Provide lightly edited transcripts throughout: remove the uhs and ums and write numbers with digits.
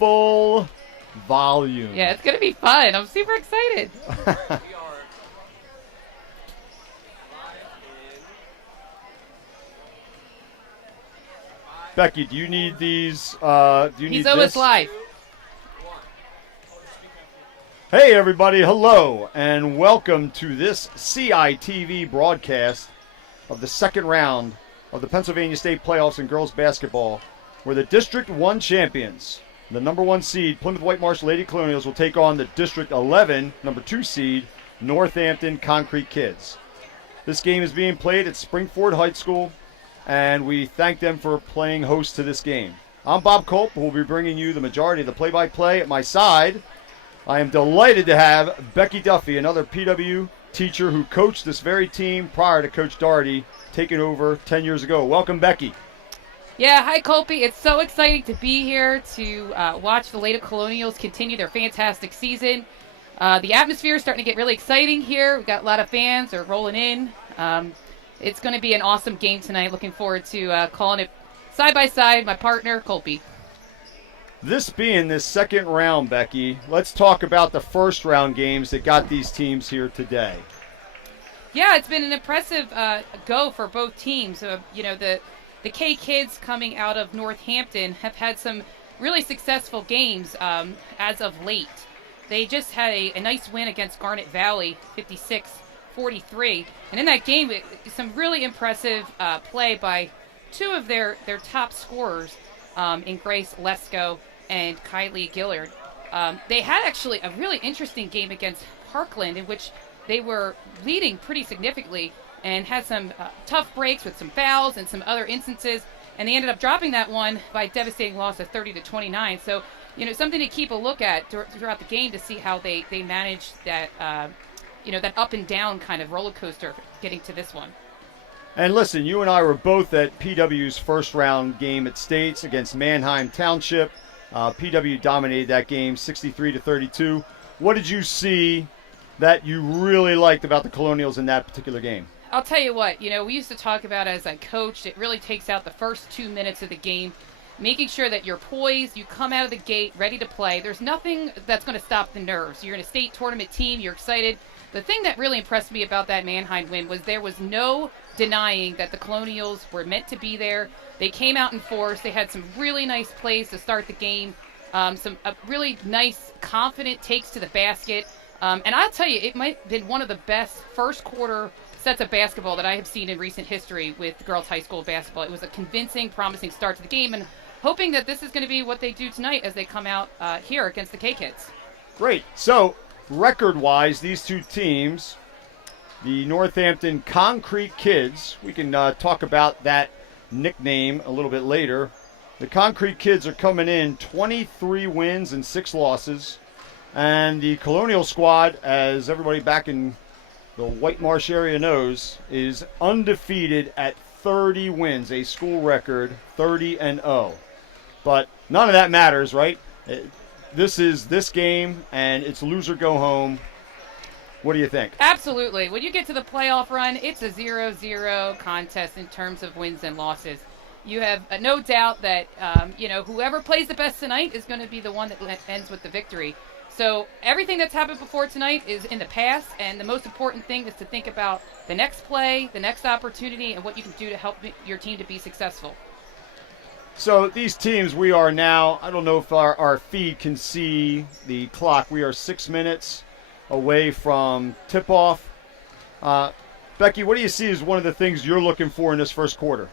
full volume. Yeah, it's going to be fun. I'm super excited. Becky, do you need these? He's almost live. Hey, everybody. Hello, and welcome to this CITV broadcast of the second round of the Pennsylvania State Playoffs in girls basketball, where the District 1 champions, the number 1 seed, Plymouth Whitemarsh Lady Colonials, will take on the District 11, number 2 seed, Northampton Concrete Kids. This game is being played at Springford High School, and we thank them for playing host to this game. I'm Bob Culp, who will be bringing you the majority of the play-by-play. At my side, I am delighted to have Becky Duffy, another PW teacher who coached this very team prior to Coach Doherty taking over 10 years ago. Welcome, Becky. Yeah, hi, Colby. It's so exciting to be here to watch the Lady Colonials continue their fantastic season. The atmosphere is starting to get really exciting here. We've got a lot of fans. They're rolling in. It's going to be an awesome game tonight. Looking forward to calling it side by side. My partner, Colby. This being this second round, Becky, let's talk about the first round games that got these teams here today. Yeah, it's been an impressive go for both teams. The K Kids coming out of Northampton have had some really successful games as of late. They just had a nice win against Garnet Valley, 56-43. And in that game, some really impressive play by two of their top scorers in Grace Lesko and Kylie Gillard. They had actually a really interesting game against Parkland in which they were leading pretty significantly and had some tough breaks with some fouls and some other instances, and they ended up dropping that one by a devastating loss of 30-29. So, something to keep a look at throughout the game to see how they managed that, that up and down kind of roller coaster getting to this one. And listen, you and I were both at PW's first round game at States against Manheim Township. PW dominated that game 63-32. What did you see that you really liked about the Colonials in that particular game? I'll tell you what, we used to talk about as I coached, it really takes out the first 2 minutes of the game, making sure that you're poised, you come out of the gate ready to play. There's nothing that's going to stop the nerves. You're in a state tournament team, you're excited. The thing that really impressed me about that Manheim win was there was no denying that the Colonials were meant to be there. They came out in force. They had some really nice plays to start the game, some really nice, confident takes to the basket. And I'll tell you, it might have been one of the best first quarter sets of basketball that I have seen in recent history with girls high school basketball. It was a convincing, promising start to the game, and hoping that this is going to be what they do tonight as they come out here against the K-Kids. Great. So, record-wise, these two teams, the Northampton Concrete Kids, we can talk about that nickname a little bit later. The Concrete Kids are coming in 23 wins and 6 losses. And the Colonial squad, as everybody back in the Whitemarsh area knows, is undefeated at 30 wins, a school record, 30-0. But none of that matters, right? This is this game, and it's loser go home. What do you think? Absolutely. When you get to the playoff run, it's a 0-0 contest in terms of wins and losses. You have no doubt that, whoever plays the best tonight is going to be the one that ends with the victory. So everything that's happened before tonight is in the past, and the most important thing is to think about the next play, the next opportunity, and what you can do to help your team to be successful. So these teams, we are now, I don't know if our feed can see the clock. We are 6 minutes away from tip-off. Becky, what do you see as one of the things you're looking for in this first quarter?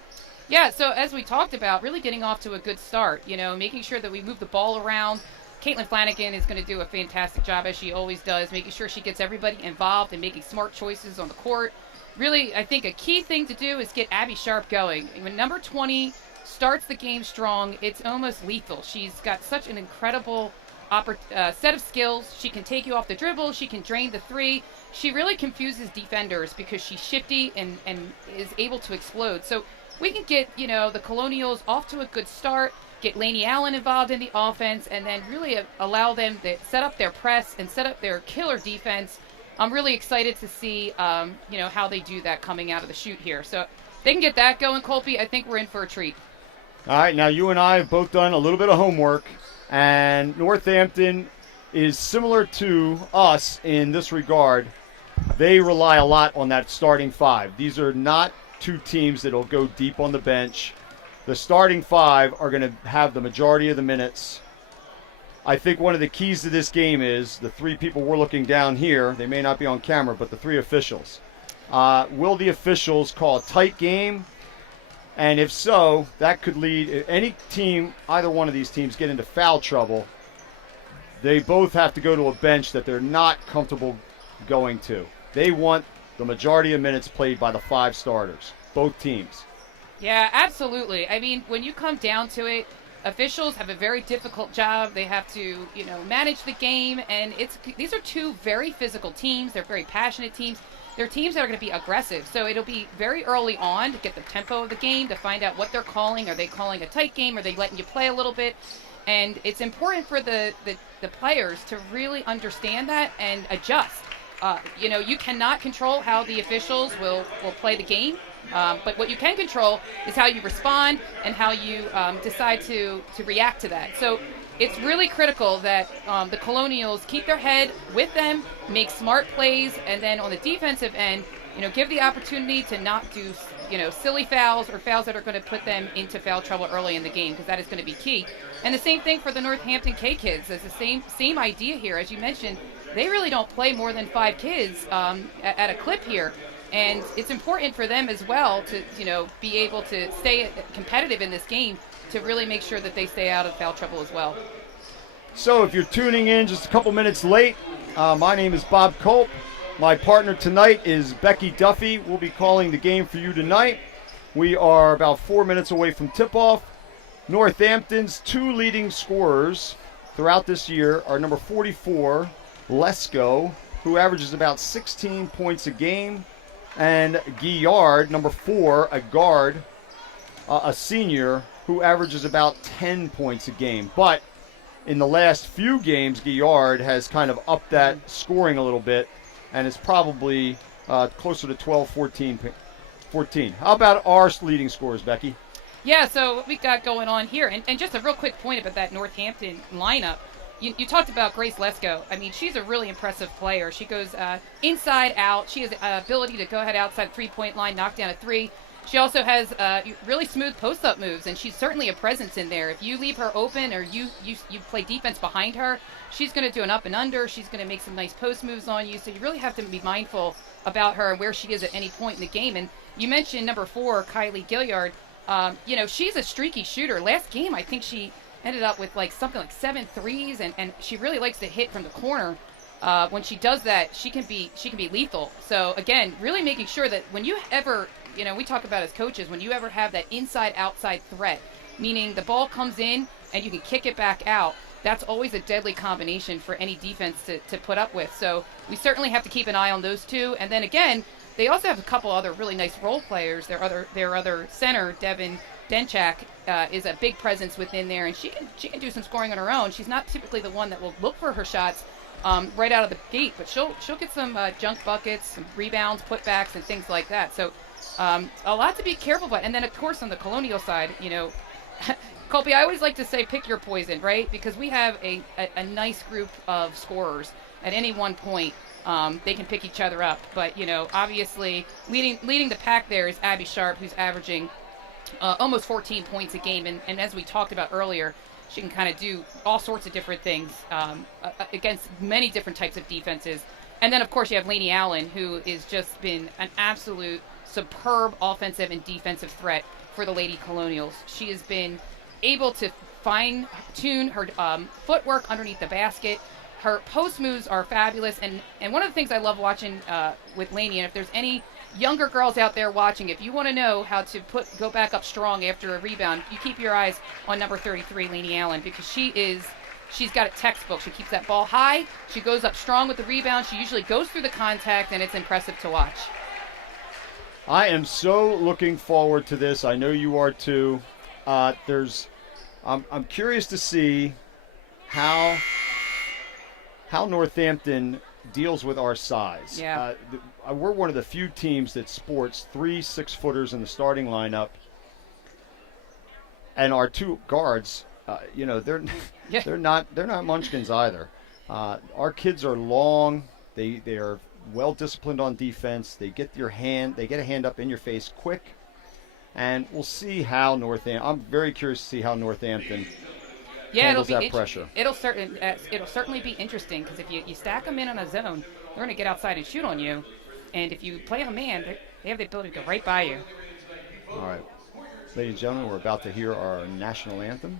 Yeah, so as we talked about, really getting off to a good start, making sure that we move the ball around. Caitlin Flanagan is going to do a fantastic job, as she always does, making sure she gets everybody involved and making smart choices on the court. Really, I think a key thing to do is get Abby Sharp going. When number 20 starts the game strong, it's almost lethal. She's got such an incredible set of skills. She can take you off the dribble. She can drain the three. She really confuses defenders because she's shifty and is able to explode. So we can get, the Colonials off to a good start, get Lainey Allen involved in the offense, and then really allow them to set up their press and set up their killer defense. I'm really excited to see, how they do that coming out of the chute here. So if they can get that going, Colby, I think we're in for a treat. All right, now you and I have both done a little bit of homework And Northampton is similar to us in this regard. They rely a lot on that starting five. These are not two teams that will go deep on the bench. The starting five are going to have the majority of the minutes. I think one of the keys to this game is the three people we're looking down here. They may not be on camera, but the three officials. Will the officials call a tight game? And if so, that could lead if any team, either one of these teams, get into foul trouble. They both have to go to a bench that they're not comfortable going to. They want the majority of minutes played by the five starters, both teams. Yeah, absolutely. I mean, when you come down to it, officials have a very difficult job. They have to, manage the game, and these are two very physical teams. They're very passionate teams. They're teams that are going to be aggressive. So it'll be very early on to get the tempo of the game, to find out what they're calling. Are they calling a tight game? Are they letting you play a little bit? And it's important for the players to really understand that and adjust. You cannot control how the officials will play the game. But what you can control is how you respond and how you decide to react to that. So it's really critical that the Colonials keep their head with them, make smart plays, and then on the defensive end, give the opportunity to not do, silly fouls or fouls that are going to put them into foul trouble early in the game, because that is going to be key. And the same thing for the Northampton K-Kids. It's the same idea here. As you mentioned, they really don't play more than 5 kids at a clip here. And it's important for them as well to, be able to stay competitive in this game, to really make sure that they stay out of foul trouble as well. So if you're tuning in just a couple minutes late, my name is Bob Culp. My partner tonight is Becky Duffy. We'll be calling the game for you tonight. We are about 4 minutes away from tip-off. Northampton's 2 leading scorers throughout this year are number 44, Lesko, who averages about 16 points a game, and Guillard, number 4, a guard, a senior, who averages about 10 points a game. But in the last few games, Guillard has kind of upped that scoring a little bit, and is probably closer to 12, 14. How about our leading scorers, Becky? Yeah, so what we got going on here, and just a real quick point about that Northampton lineup. You talked about Grace Lesko. I mean, she's a really impressive player. She goes inside out. She has the ability to go ahead outside the 3-point line, knock down a 3. She also has really smooth post-up moves, and she's certainly a presence in there. If you leave her open or you play defense behind her, she's going to do an up and under. She's going to make some nice post moves on you. So you really have to be mindful about her and where she is at any point in the game. And you mentioned number 4, Kylie Gilliard. She's a streaky shooter. Last game, I think she ended up with something like 7 threes, and she really likes to hit from the corner. When she does that, she can be lethal. So again, really making sure that when you ever, we talk about as coaches, when you ever have that inside-outside threat, meaning the ball comes in and you can kick it back out, that's always a deadly combination for any defense to put up with. So we certainly have to keep an eye on those two. And then again, they also have a couple other really nice role players. Their other center, Devin Denchak, is a big presence within there, and she can do some scoring on her own. She's not typically the one that will look for her shots right out of the gate, but she'll get some junk buckets, some rebounds, putbacks, and things like that. So a lot to be careful about. And then of course on the Colonial side, Colby, I always like to say pick your poison, right? Because we have a nice group of scorers at any one point. They can pick each other up, but obviously leading the pack there is Abby Sharp, who's averaging almost 14 points a game, and as we talked about earlier, she can kind of do all sorts of different things against many different types of defenses. And then of course you have Lainey Allen, who has just been an absolute superb offensive and defensive threat for the Lady Colonials. She has been able to fine-tune her footwork underneath the basket. Her post moves are fabulous, and one of the things I love watching with Lainey, and if there's any younger girls out there watching, if you want to know how to go back up strong after a rebound, you keep your eyes on number 33, Lainey Allen, because she's got a textbook. She keeps that ball high. She goes up strong with the rebound. She usually goes through the contact, and it's impressive to watch. I am so looking forward to this. I know you are too. I'm curious to see how Northampton deals with our size. Yeah. We're one of the few teams that sports 3 6-footers in the starting lineup, and our 2 guards they're Yeah. they're not munchkins either. Our kids are long. They are well disciplined on defense. They get a hand up in your face quick, and we'll see how Northampton. I'm very curious to see how Northampton handles that pressure. It'll certainly be interesting because if you stack them in on a zone, they're going to get outside and shoot on you, and if you play a man, they have the ability to go right by you. All right, ladies and gentlemen, we're about to hear our national anthem.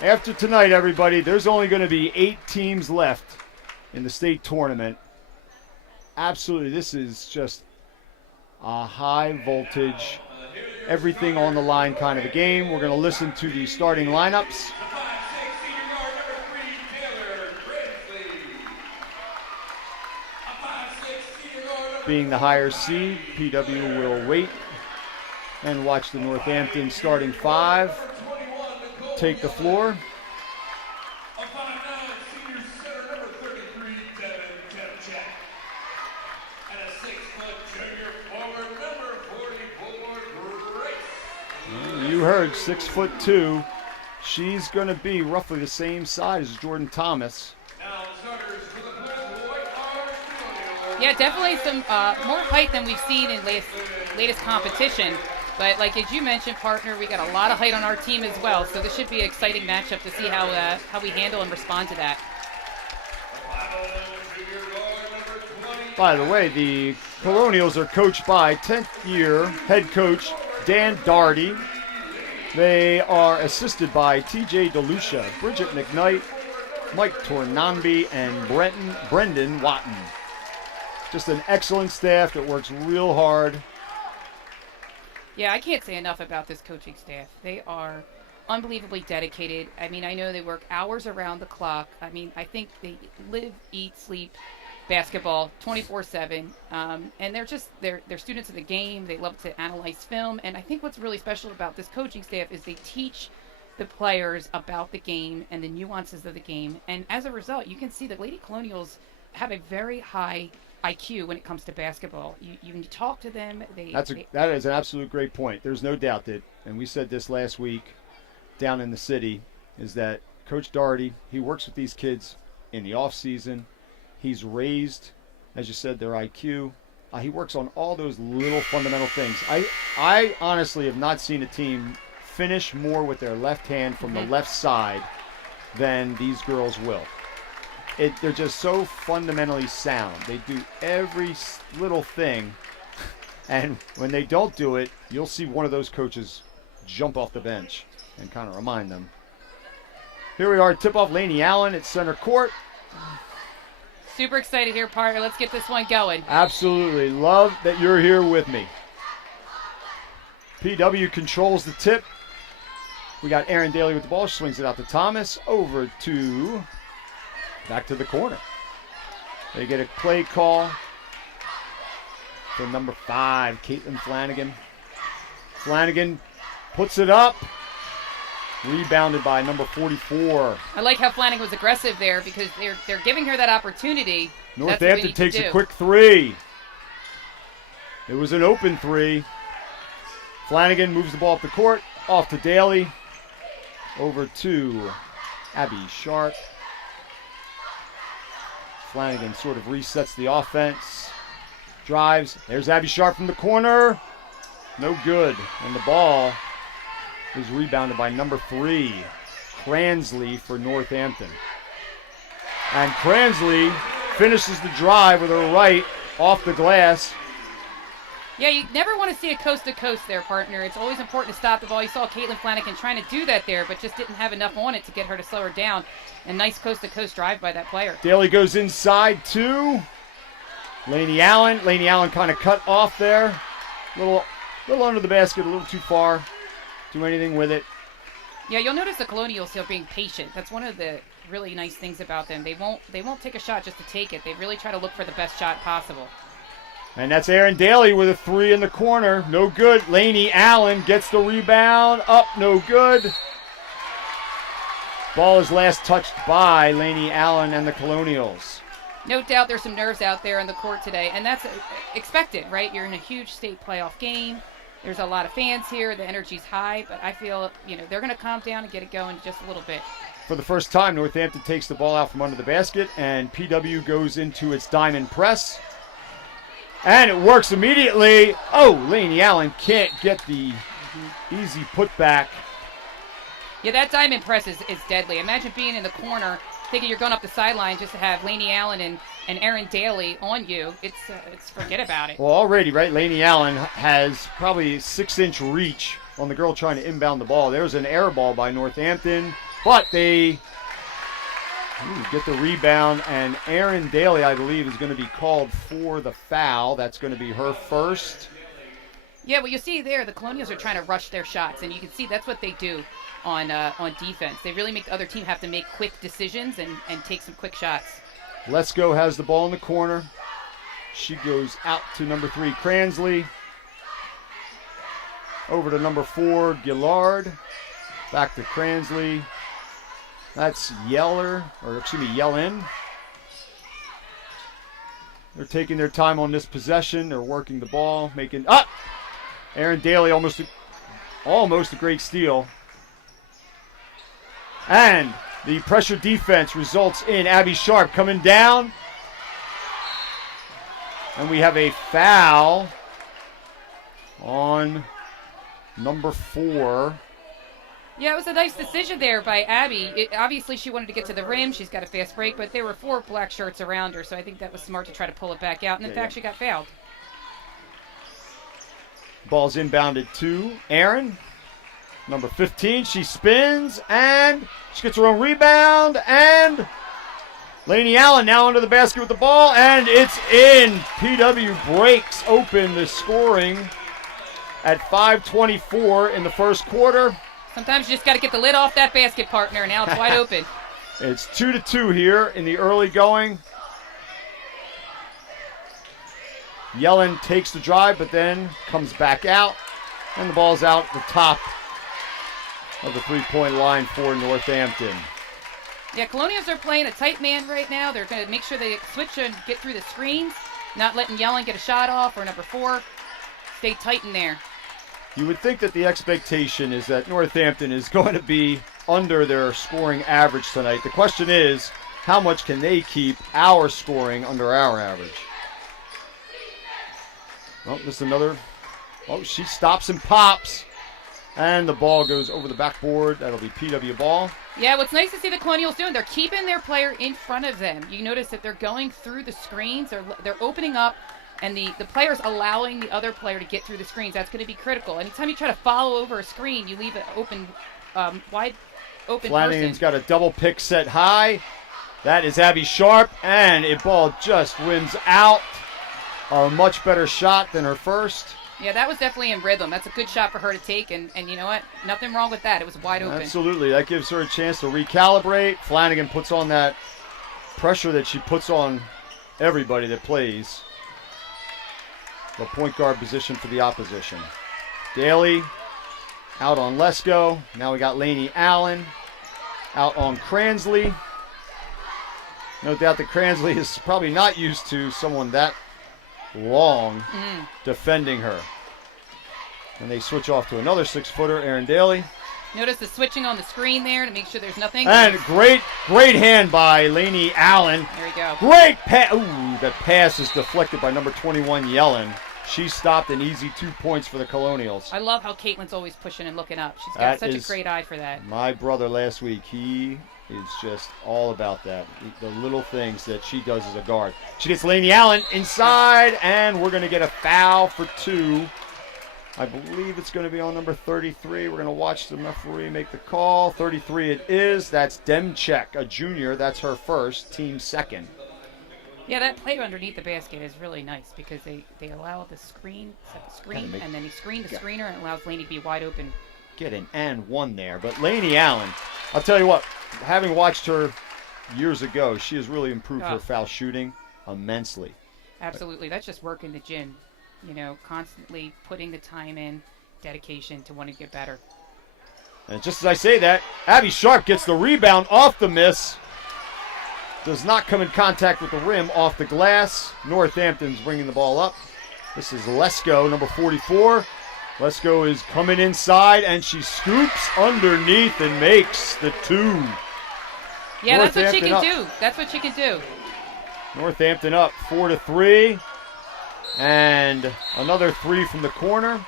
After tonight, everybody, there's only going to be 8 teams left in the state tournament. Absolutely, this is just a high voltage, everything on the line kind of a game. We're going to listen to the starting lineups. Being the higher seed, PW will wait and watch the Northampton starting 5 take the floor. You heard 6'2". She's going to be roughly the same size as Jordan Thomas. Yeah, definitely some more height than we've seen in latest competition. But like as you mentioned, partner, we got a lot of height on our team as well. So this should be an exciting matchup to see how we handle and respond to that. By the way, the Colonials are coached by 10th-year head coach Dan Daugherty. They are assisted by TJ DeLucia, Bridget McKnight, Mike Tornambi, and Brendan Watton. Just an excellent staff that works real hard. Yeah, I can't say enough about this coaching staff. They are unbelievably dedicated. I mean, I know they work hours around the clock. I mean, I think they live, eat, sleep basketball 24/7. And they're students of the game. They love to analyze film. And I think what's really special about this coaching staff is they teach the players about the game and the nuances of the game. And as a result, you can see the Lady Colonials have a very high IQ when it comes to basketball. You can talk to them. That is an absolute great point. There's no doubt that, and we said this last week down in the city, is that Coach Daugherty, he works with these kids in the off season. He's raised, as you said, their IQ. He works on all those little fundamental things. I honestly have not seen a team finish more with their left hand from the left side than these girls will. They're just so fundamentally sound. They do every little thing, and when they don't do it, you'll see one of those coaches jump off the bench and kind of remind them. Here we are, tip-off Laney Allen at center court. Super excited here, partner. Let's get this one going. Absolutely. Love that you're here with me. PW controls the tip. We got Aaron Daly with the ball. She swings it out to Thomas. Back to the corner. They get a play call for number 5, Caitlin Flanagan. Flanagan puts it up. Rebounded by number 44. I like how Flanagan was aggressive there because they're giving her that opportunity. Northampton takes a quick three. It was an open three. Flanagan moves the ball up the court. Off to Daly. Over to Abby Sharp. Flanagan sort of resets the offense. Drives. There's Abby Sharp from the corner. No good. And the ball is rebounded by number 3, Cransley for Northampton. And Cransley finishes the drive with her right off the glass. Yeah, you never want to see a coast-to-coast there, partner. It's always important to stop the ball. You saw Caitlin Flanagan trying to do that there, but just didn't have enough on it to get her to slow her down. And nice coast-to-coast drive by that player. Daly goes inside to Laney Allen. Laney Allen kind of cut off there. A little under the basket, a little too far. Do anything with it. Yeah, you'll notice the Colonials are being patient. That's one of the really nice things about them. They won't take a shot just to take it. They really try to look for the best shot possible. And that's Aaron Daly with a 3 in the corner. No good. Laney Allen gets the rebound. Up, no good. Ball is last touched by Laney Allen and the Colonials. No doubt there's some nerves out there on the court today, and that's expected, right? You're in a huge state playoff game. There's a lot of fans here. The energy's high, but I feel, they're going to calm down and get it going just a little bit. For the first time, Northampton takes the ball out from under the basket, and PW goes into its diamond press. And it works immediately. Oh, Laney Allen can't get the easy putback. Yeah, that diamond press is deadly. Imagine being in the corner, thinking you're going up the sideline just to have Laney Allen and Aaron Daly on you. It's forget about it. Well, already, right, Laney Allen has probably 6-inch reach on the girl trying to inbound the ball. There's an air ball by Northampton, but they get the rebound, and Aaron Daly, I believe, is going to be called for the foul. That's going to be her first. Yeah, well, you see there, the Colonials are trying to rush their shots, and you can see that's what they do on defense. They really make the other team have to make quick decisions and take some quick shots. Let's Go has the ball in the corner. She goes out to number 3, Cransley. Over to number 4, Gillard. Back to Cransley. That's Yellen. They're taking their time on this possession. They're working the ball, making Aaron Daly almost a great steal. And the pressure defense results in Abby Sharp coming down. And we have a foul on number 4. Yeah, it was a nice decision there by Abby. Obviously, she wanted to get to the rim. She's got a fast break, but there were 4 black shirts around her, so I think that was smart to try to pull it back out. And in fact, she got fouled. Ball's inbounded to Aaron. Number 15, she spins, and she gets her own rebound, and Laney Allen now under the basket with the ball, and it's in. PW breaks open the scoring at 5:24 in the first quarter. Sometimes you just got to get the lid off that basket, partner, and now it's wide open. It's 2-2 here in the early going. Yellen takes the drive, but then comes back out, and the ball's out at the top of the three-point line for Northampton. Yeah, Colonials are playing a tight man right now. They're going to make sure they switch and get through the screens, not letting Yellen get a shot off, or number 4. Stay tight in there. You would think that the expectation is that Northampton is going to be under their scoring average tonight. The question is, how much can they keep our scoring under our average? Oh, this is another. Oh, she stops and pops. And the ball goes over the backboard. That'll be PW ball. Yeah, what's nice to see the Colonials doing, they're keeping their player in front of them. You notice that they're going through the screens. They're opening up, and the player's allowing the other player to get through the screens. That's going to be critical. Anytime you try to follow over a screen, you leave it open, wide open Flanagan's person. got a double pick set high. That is Abby Sharp, and a ball just rims out. A much better shot than her first. Yeah, that was definitely in rhythm. That's a good shot for her to take, and you know what? Nothing wrong with that. It was wide open. Absolutely. That gives her a chance to recalibrate. Flanagan puts on that pressure that she puts on everybody that plays the point guard position for the opposition. Daly out on Lesko. Now we got Laney Allen out on Cransley. No doubt that Cransley is probably not used to someone that long defending her. And they switch off to another 6-footer, Aaron Daly. Notice the switching on the screen there to make sure there's nothing. And great hand by Laney Allen. There we go. Great pass. Ooh, that pass is deflected by number 21, Yellen. She stopped an easy 2 points for the Colonials. I love how Caitlin's always pushing and looking up. She's got such a great eye for that. My brother last week, he is just all about that. The little things that she does as a guard. She gets Laney Allen inside, and we're going to get a foul for 2. I believe it's going to be on number 33. We're going to watch the referee make the call. 33 it is. That's Demchek, a junior. That's her first, team second. Yeah, that play underneath the basket is really nice because they allow the screen, set the screen, and then you screen the screener, and it allows Laney to be wide open. Get an and one there. But Laney Allen, I'll tell you what, having watched her years ago, she has really improved her foul shooting immensely. Absolutely. That's just work in the gym. You know, constantly putting the time in, dedication to want to get better. And just as I say that, Abby Sharp gets the rebound off the miss. Does not come in contact with the rim, off the glass. Northampton's bringing the ball up. This is Lesko, number 44. Lesko is coming inside, and she scoops underneath and makes the 2. Yeah, that's what she can do. That's what she can do. Northampton up 4-3. And another 3 from the corner.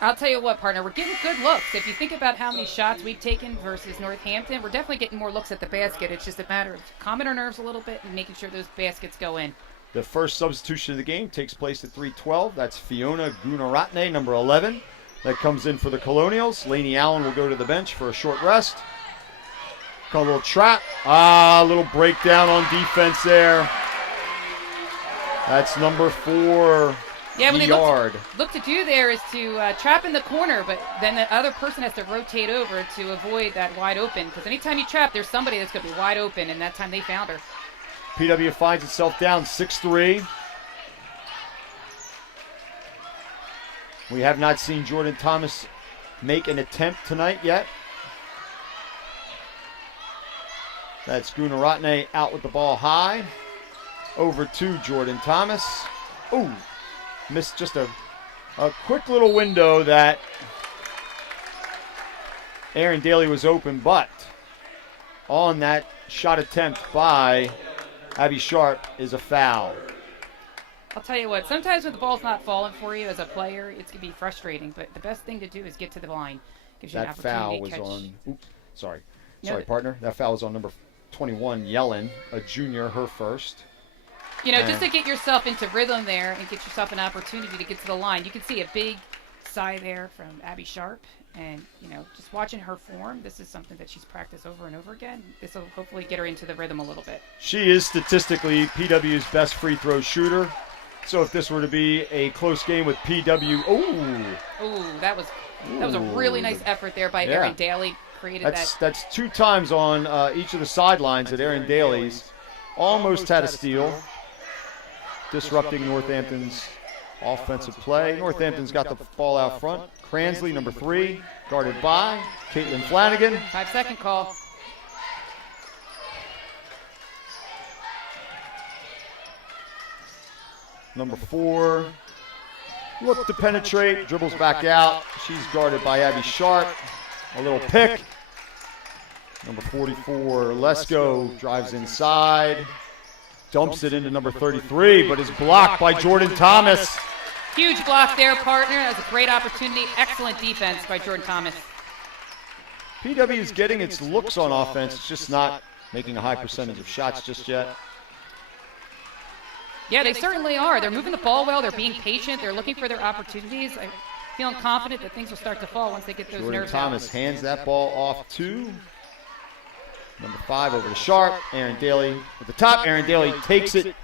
I'll tell you what, partner, we're getting good looks. If you think about how many shots we've taken versus Northampton, we're definitely getting more looks at the basket. It's just a matter of calming our nerves a little bit and making sure those baskets go in. The first substitution of the game takes place at 3:12. That's Fiona Gunaratne, number 11. That comes in for the Colonials. Laney Allen will go to the bench for a short rest. Call a little trap. A little breakdown on defense there. That's number 4. Yeah, what they Yard. look to do there is to trap in the corner, but then the other person has to rotate over to avoid that wide open. Because anytime you trap, there's somebody that's going to be wide open, and that time they found her. PW finds itself down 6-3. We have not seen Jordan Thomas make an attempt tonight yet. That's Gunaratne out with the ball high. Over to Jordan Thomas. Ooh. Missed just a quick little window that Aaron Daly was open, but on that shot attempt by Abby Sharp is a foul. I'll tell you what, sometimes when the ball's not falling for you as a player, it's going to be frustrating, but the best thing to do is get to the line. Gives you an opportunity to catch. Sorry, partner. That foul was on number 21, Yellen, a junior, her first. You know, just to get yourself into rhythm there and get yourself an opportunity to get to the line. You can see a big sigh there from Abby Sharp. And, you know, just watching her form, this is something that she's practiced over and over again. This will hopefully get her into the rhythm a little bit. She is statistically PW's best free throw shooter. So if this were to be a close game with PW, that was a really nice effort there by Aaron Daly. That's 2 times on each of the sidelines that Aaron Daly's almost had a steal. Disrupting Northampton's offensive play. Northampton's got the ball out front. Cransley, number 3, guarded by Caitlin Flanagan. 5-second call. Number 4, look to penetrate, dribbles back out. She's guarded by Abby Sharp. A little pick. Number 44, Lesko, drives inside. Dumps it into number 33, but is blocked by Jordan Thomas. Huge block there, partner. That was a great opportunity. Excellent defense by Jordan Thomas. PW is getting its looks on offense. It's just not making a high percentage of shots just yet. Yeah, they certainly are. They're moving the ball well. They're being patient. They're looking for their opportunities. I'm feeling confident that things will start to fall once they get those nerves out. Jordan Thomas hands that ball off to number 5 over to Sharp. Aaron Daly at the top. Aaron Daly takes it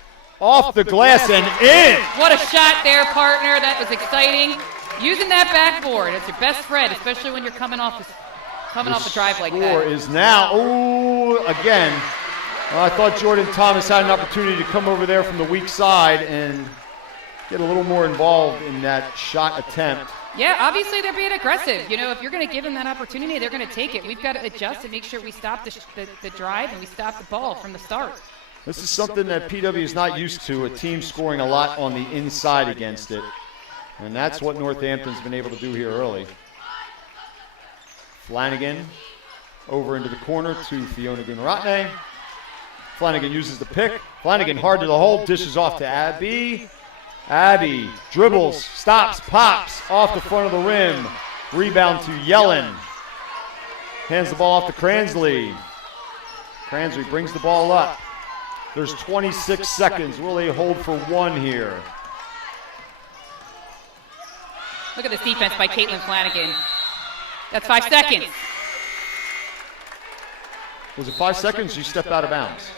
off the glass and in. What a shot there, partner. That was exciting. Using that backboard as your best friend, especially when you're coming off a drive like that. The score is now, again. I thought Jordan Thomas had an opportunity to come over there from the weak side and get a little more involved in that shot attempt. Yeah, obviously they're being aggressive. You know, if you're going to give them that opportunity, they're going to take it. We've got to adjust and make sure we stop the drive and we stop the ball from the start. This is something that PW is not used to, a team scoring a lot on the inside against it. And that's what Northampton's been able to do here early. Flanagan over into the corner to Fiona Gunaratne. Flanagan uses the pick. Flanagan hard to the hole, dishes off to Abby. Abby dribbles, stops, pops off the front of the rim. Rebound to Yellen. Hands the ball off to Cransley. Cransley brings the ball up. There's 26 seconds. Will they hold for one here? Look at this defense by Caitlin Flanagan. That's 5 seconds. Was it 5 seconds? You stepped out of bounds.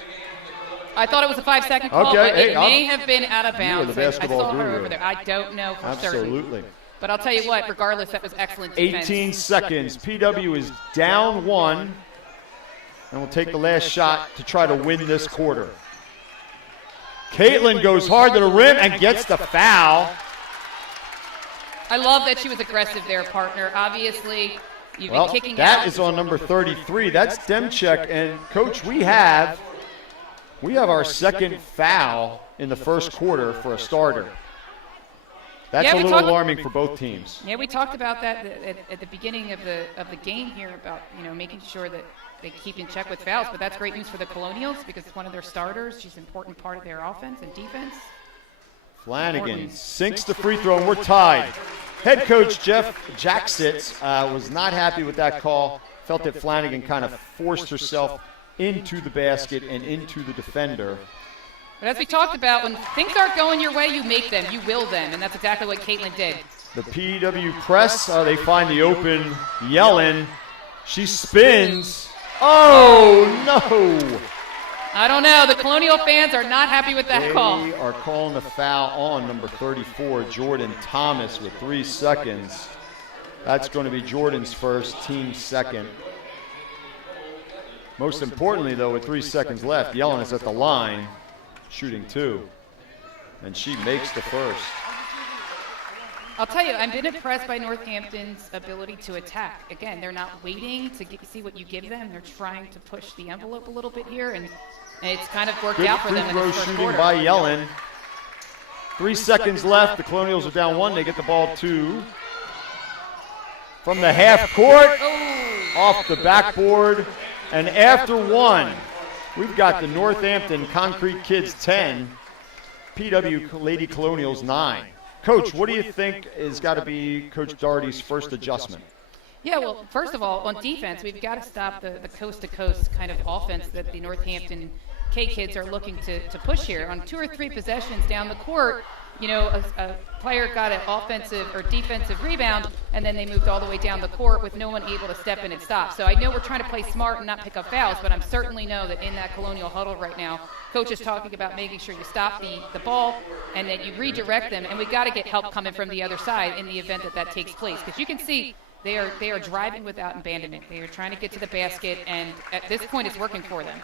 I thought it was a 5-second call, Okay, but it may have been out of bounds. You were the basketball I saw her guru. over there. I don't know for certain. Absolutely. But I'll tell you what, regardless, that was excellent defense. 18 seconds. PW is down one and will take the last shot to try to win this quarter. Caitlin goes hard to the rim and gets the foul. I love that she was aggressive there, partner. Obviously, you've been kicking out. That is on number 33. That's Demchek. And, Coach, we have our second foul in the first quarter for a starter. That's a little alarming for both teams. Yeah, we talked about that at the beginning of the game here about, you know, making sure that they keep in check with fouls. But that's great news for the Colonials because it's one of their starters. She's an important part of their offense and defense. Flanagan sinks the free throw, and we're tied. Head coach Jeff Jacksitz was not happy with that call. Felt that Flanagan kind of forced herself into the basket and into the defender. But as we talked about, when things aren't going your way, you make them, you will them, and that's exactly what Caitlin did. The PW press, they find the open Yellen. She spins. Oh, no. I don't know. The Colonial fans are not happy with that call. They are calling the foul on number 34, Jordan Thomas, with 3 seconds. That's going to be Jordan's first, team's second. Most importantly, though, with 3 seconds left, Yellen is at the line, shooting 2. And she makes the first. I'll tell you, I've been impressed by Northampton's ability to attack. Again, they're not waiting to see what you give them. They're trying to push the envelope a little bit here, and it's kind of worked out for them in this first shooting quarter. by Yellen. 3 seconds left. The Colonials are down 1. They get the ball 2. From the half court, off the backboard. And after 1, we've got the Northampton Concrete Kids 10, PW Lady Colonials 9. Coach, what do you think has got to be Coach Doherty's first adjustment? Yeah, well, first of all, on defense, we've got to stop the coast-to-coast kind of offense that the Northampton K-Kids are looking to push here. On 2 or 3 possessions down the court, you know, a player got an offensive or defensive rebound, and then they moved all the way down the court with no one able to step in and stop. So I know we're trying to play smart and not pick up fouls, but I certainly know that in that Colonial huddle right now, Coach is talking about making sure you stop the ball and that you redirect them, and we've got to get help coming from the other side in the event that takes place. Because you can see they are driving without abandonment. They are trying to get to the basket, and at this point it's working for them.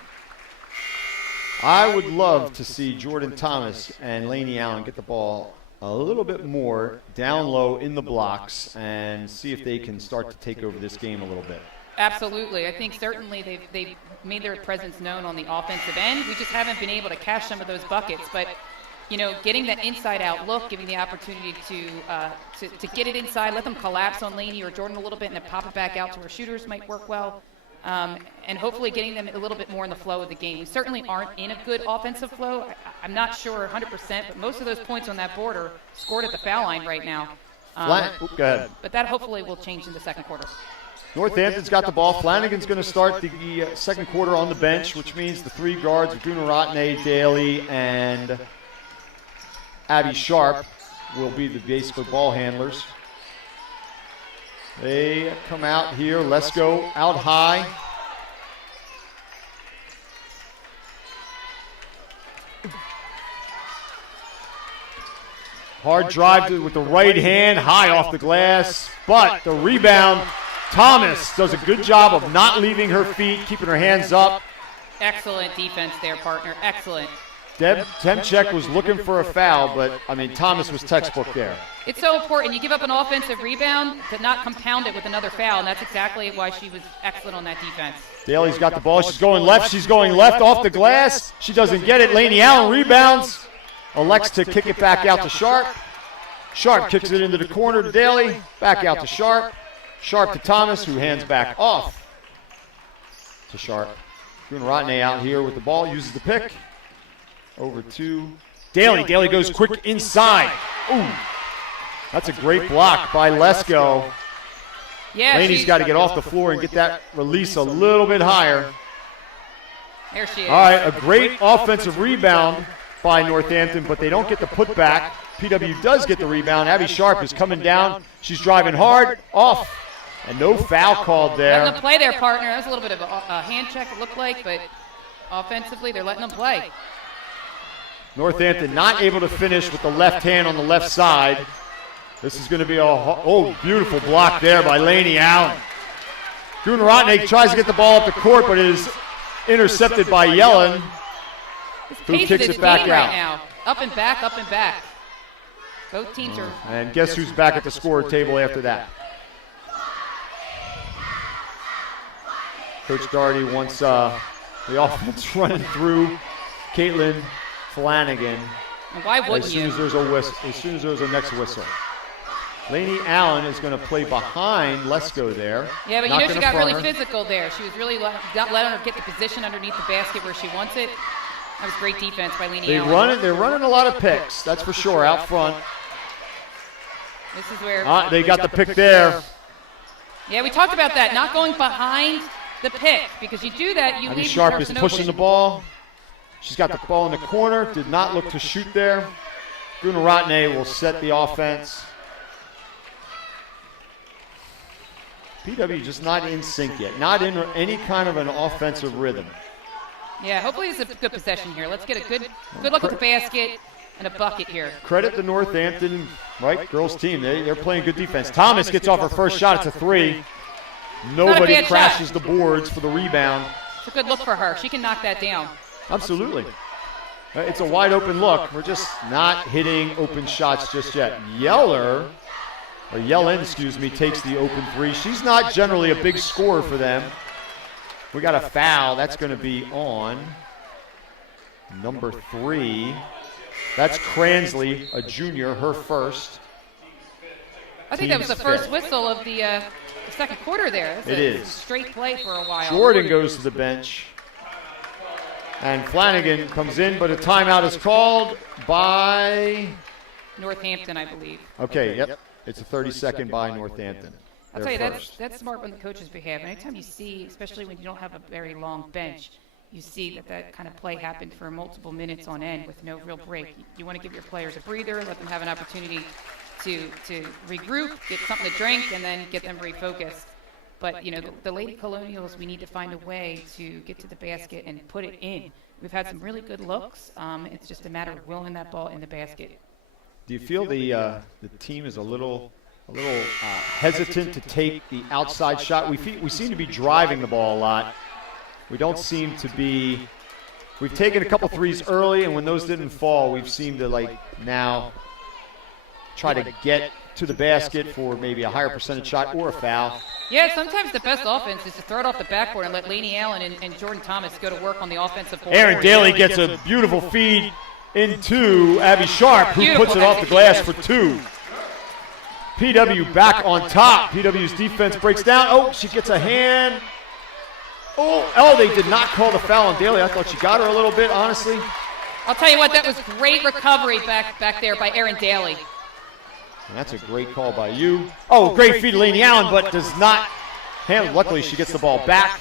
I would love to see Jordan Thomas and Lainey Allen get the ball a little bit more down low in the blocks and see if they can start to take over this game a little bit. Absolutely. I think certainly they've made their presence known on the offensive end. We just haven't been able to cash some of those buckets. But, you know, getting that inside-out look, giving the opportunity to get it inside, let them collapse on Lainey or Jordan a little bit and then pop it back out to where shooters might work well. And hopefully getting them a little bit more in the flow of the game. We certainly aren't in a good offensive flow. I'm not sure 100%, but most of those points on that board are scored at the foul line right now. Go ahead. But that hopefully will change in the second quarter. Northampton's got the ball. Flanagan's going to start the second quarter on the bench, which means the 3 guards, Gunaratne, Daly, and Abby Sharp will be the basically ball handlers. They come out here. Let's go out high. Hard drive with the right hand, high off the glass. But the rebound, Thomas does a good job of not leaving her feet, keeping her hands up. Excellent defense there, partner. Excellent. Deb Temchek was looking for a foul, but, I mean, Thomas was textbook there. It's so important. You give up an offensive rebound, but not compound it with another foul, and that's exactly why she was excellent on that defense. Daly's got the ball. She's going left. She's going left off the glass. She doesn't get it. Laney Allen rebounds. Elects to kick it back out to Sharp. Sharp kicks it into the corner to Daly. Back out to Sharp. Sharp to Thomas, who hands back off to Sharp. Gunaratne out here with the ball. Uses the pick. Over to Daly. Daly goes quick inside. Ooh. That's a great block by Lesko. Yeah, Laney's got to get off the floor and get that release a little bit higher. There she is. All right, a great offensive rebound by Northampton, but they don't get the putback. PW does get the rebound. Abby Sharp is coming down. She's driving hard, off, and no foul called there. Letting them play their partner. That was a little bit of a hand check, it looked like, but offensively, they're letting them play. Northampton not able to finish with the left hand on the left side. This is going to be a beautiful block there by Laney Allen. Gunaratne tries to get the ball up the court, but it is intercepted by Yellen, who kicks it back out. Right now. Up and back, up and back. Both teams are. And guess who's back at the score table after that? Coach Doherty wants the offense running through Caitlin Flanagan. And why wouldn't as soon as there's a whistle, as soon as there's a next whistle. Laney Allen is going to play behind Lesko there. Yeah, but you know she got really physical there. She was really not letting her get the position underneath the basket where she wants it. That was great defense by Laney Allen. They're running a lot of picks, that's for sure, out front. This is where they got the pick there. Yeah, we talked about that, not going behind the pick, because you do that, you leave Sharp is pushing the ball. She's got the ball in the corner, did not look to shoot there. Gunaratne will set the offense. PW just not in sync yet, not in any kind of an offensive rhythm. Yeah, hopefully it's a good possession here. Let's get a good look at the basket and a bucket here. Credit the Northampton, right, girls team. They're playing good defense. Thomas gets off her first shot. It's a three. Nobody crashes the boards for the rebound. It's a good look for her. She can knock that down. Absolutely. It's a wide open look. We're just not hitting open shots just yet. Yellen, takes the open three. She's not generally a big scorer for them. We got a foul. That's going to be on number 3. That's Cransley, a junior, her first. I think that was the first whistle of the second quarter there. It is. Straight play for a while. Jordan goes to the bench. And Flanagan comes in, but a timeout is called by Northampton, I believe. Okay, yep. It's a 30-second by Northampton. I'll tell you, that's smart on the coach's behalf. Anytime you see, especially when you don't have a very long bench, you see that kind of play happened for multiple minutes on end with no real break. You want to give your players a breather, let them have an opportunity to regroup, get something to drink, and then get them refocused. But, the Lady Colonials, we need to find a way to get to the basket and put it in. We've had some really good looks. It's just a matter of willing that ball in the basket. Do you feel the team is a little hesitant to take the outside shot? We seem to be driving the ball a lot. We don't seem to be. We've taken a couple threes early, and when those didn't fall, we've seemed to now try to get to the basket for maybe a higher percentage shot or a foul. Yeah, sometimes the best offense is to throw it off the backboard and let Laney Allen and Jordan Thomas go to work on the offensive board. Aaron Daly gets a beautiful feed into Abby Sharp, who puts it off the glass for 2. PW back on top. PW's defense breaks down. Oh, she gets a hand. Oh, they did not call the foul on Daly. I thought she got her a little bit, honestly. I'll tell you what, that was great recovery back there by Aaron Daly. And that's a great call by you. Oh, great feed to Laney Allen, but does not handle. Luckily, she gets the ball back.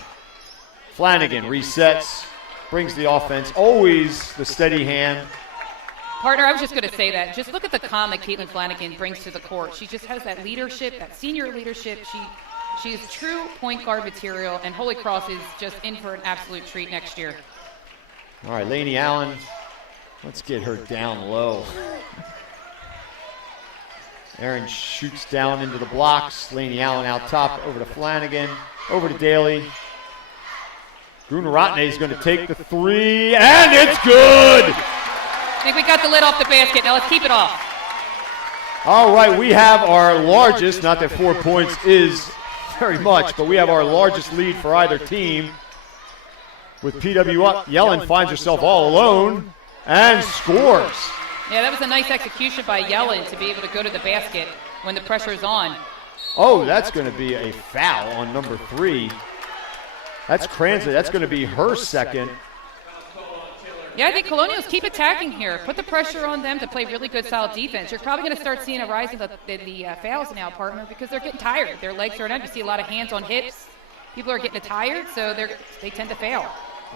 Flanagan resets, brings the offense. Always the steady hand. Partner, I was just going to say that. Just look at the calm that Caitlin Flanagan brings to the court. She just has that leadership, that senior leadership. She is true point guard material, and Holy Cross is just in for an absolute treat next year. All right, Laney Allen, let's get her down low. Aaron shoots down into the blocks. Laney Allen out top, over to Flanagan, over to Daly. Gunaratne is going to take the 3, and it's good! I think we got the lid off the basket. Now let's keep it off. All right, we have our largest, not that 4 points is very much, but we have our largest lead for either team. With PW up, Yellen finds herself all alone and scores. Yeah, that was a nice execution by Yellen to be able to go to the basket when the pressure is on. Oh, that's going to be a foul on number 3. That's Cransley. That's going to be her second. Yeah, I think Colonials keep attacking here. Put the pressure on them to play really good, solid defense. You're probably going to start seeing a rise in the fouls now, partner, because they're getting tired. Their legs are out. You see a lot of hands on hips. People are getting tired, so they tend to fail.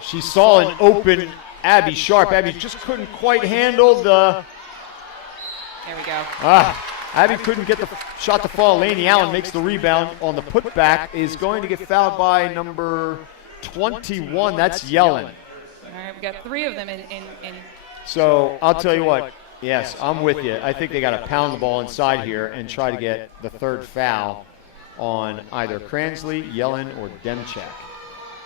She saw an open Abby Sharp. Abby just couldn't quite handle the... There we go. Abby couldn't get the shot to fall. Laney Allen makes the rebound on the putback. Is going to get fouled by number 21. That's Yellen. All right, we've got 3 of them in. So I'll tell you what. Yes, I'm with you. I think they got to pound the ball inside here and try to get the 3rd foul on either Cransley, Yellen, or Demchek.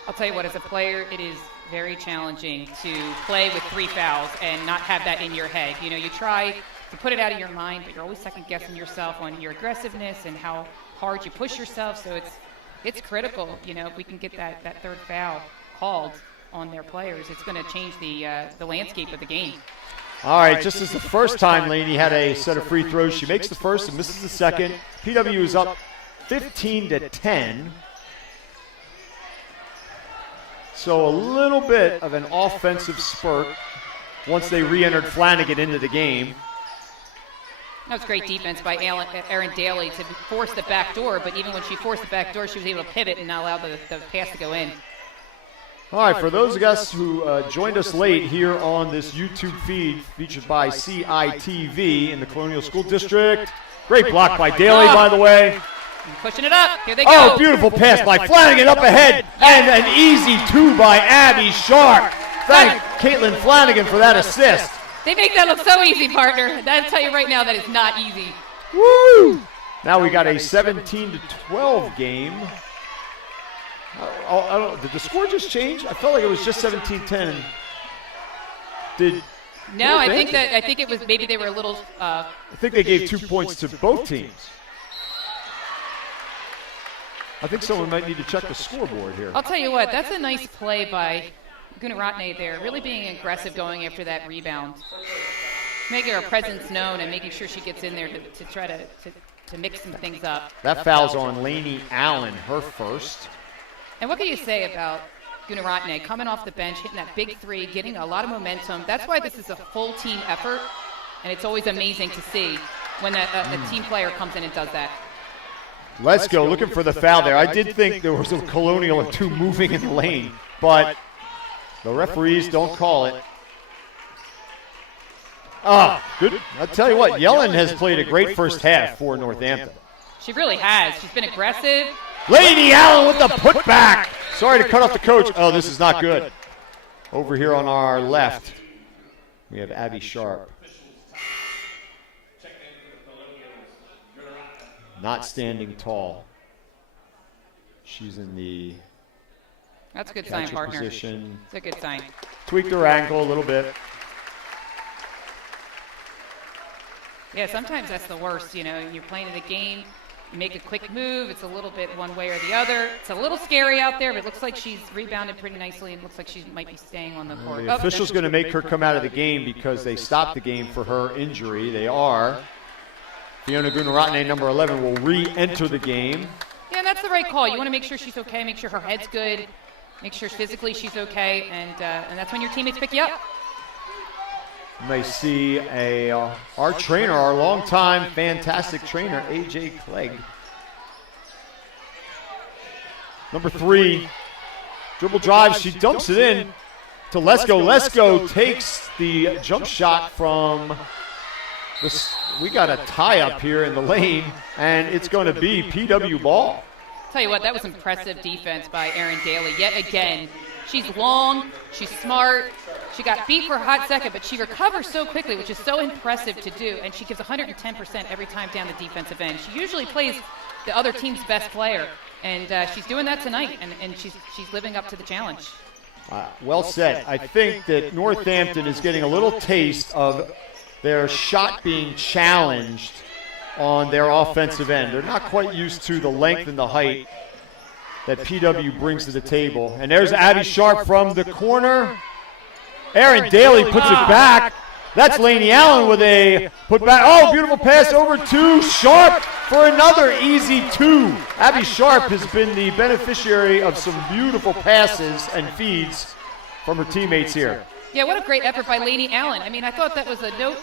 I'll tell you what, as a player, it is very challenging to play with 3 fouls and not have that in your head. You know, you try to put it out of your mind, but you're always second-guessing yourself on your aggressiveness and how hard you push yourself. So it's critical, you know, if we can get that 3rd foul called on their players, it's going to change the landscape of the game. All right, just as the first time Laney had a set of free throws, she makes the first and misses the second. PW is up 15-10. So a little bit of an offensive spurt once they re-entered Flanagan into the game. That was great defense by Erin Daly to force the back door, but even when she forced the back door, she was able to pivot and not allow the pass to go in. All right, for those of us who joined us late here on this YouTube feed featured by CITV in the Colonial School District. Great block by Daly, by the way. Pushing it up. Here they go. Oh, beautiful pass by Flanagan up ahead. And an easy 2 by Abby Sharp. Thank Caitlin Flanagan for that assist. They make that look so easy, partner. I'll tell you right now that it's not easy. Woo! Now we got a 17-12 game. Did the score just change? I felt like it was just 17-10. No, I think it was maybe they were a little. I think they gave 2 points to both teams. I think someone might need to check the scoreboard here. I'll tell you what, that's a nice play by Gunaratne there, really being aggressive going after that rebound. Making her presence known and making sure she gets in there to try to mix some things up. That foul's on Laney Allen, her first. And what can you say about Gunaratne coming off the bench, hitting that big 3, getting a lot of momentum? That's why this is a full team effort, and it's always amazing to see when a team player comes in and does that. Let's go, looking for the foul there. I did think there was a Colonial or 2 moving in the lane, but the referees don't call it. Good. I'll tell you what, Yellen has played a great first half for Northampton. She really has. She's been aggressive. Laney Allen with the putback. Sorry to cut off the coach. Oh, this is not good. Over here on our left, we have Abby Sharp. Not standing tall. She's in the That's a good sign, partner. Position. It's a good sign. Tweaked her ankle a little bit. Yeah, sometimes that's the worst. You know, you're playing in a game, you make a quick move, it's a little bit one way or the other. It's a little scary out there, but it looks like she's rebounded pretty nicely and looks like she might be staying on the court. The official's going to make her come out of the game because they stopped the game for her injury. They are. Fiona Gunaratne, number 11, will re-enter the game. Yeah, and that's the right call. You want to make sure she's okay, make sure her head's good, make sure physically she's okay, and that's when your teammates pick you up. You may see our trainer, our longtime fantastic trainer, A.J. Clegg. Number 3, dribble drive. She dumps it in to Lesko. Lesko takes the jump shot from this. We got a tie up here in the lane, and it's going to be PW ball. Tell you what, that was impressive defense by Erin Daly. Yet again, she's long, she's smart. She got beat for a hot second, but she recovers so quickly, which is so impressive to do, and she gives 110% every time down the defensive end. She usually plays the other team's best player, and she's doing that tonight, and she's living up to the challenge. Well said. I think that Northampton is getting a little taste of their shot being challenged on their offensive end. They're not quite used to the length and the height that PW brings to the table. And there's Abby Sharp from the corner. Aaron Daly puts it back. That's Laney Allen with a put back. Oh, beautiful pass over to Sharp for another easy 2. Abby Sharp has been the beneficiary of some beautiful passes and feeds from her teammates here. Yeah, what a great effort by Laney Allen. I mean, I thought that was a no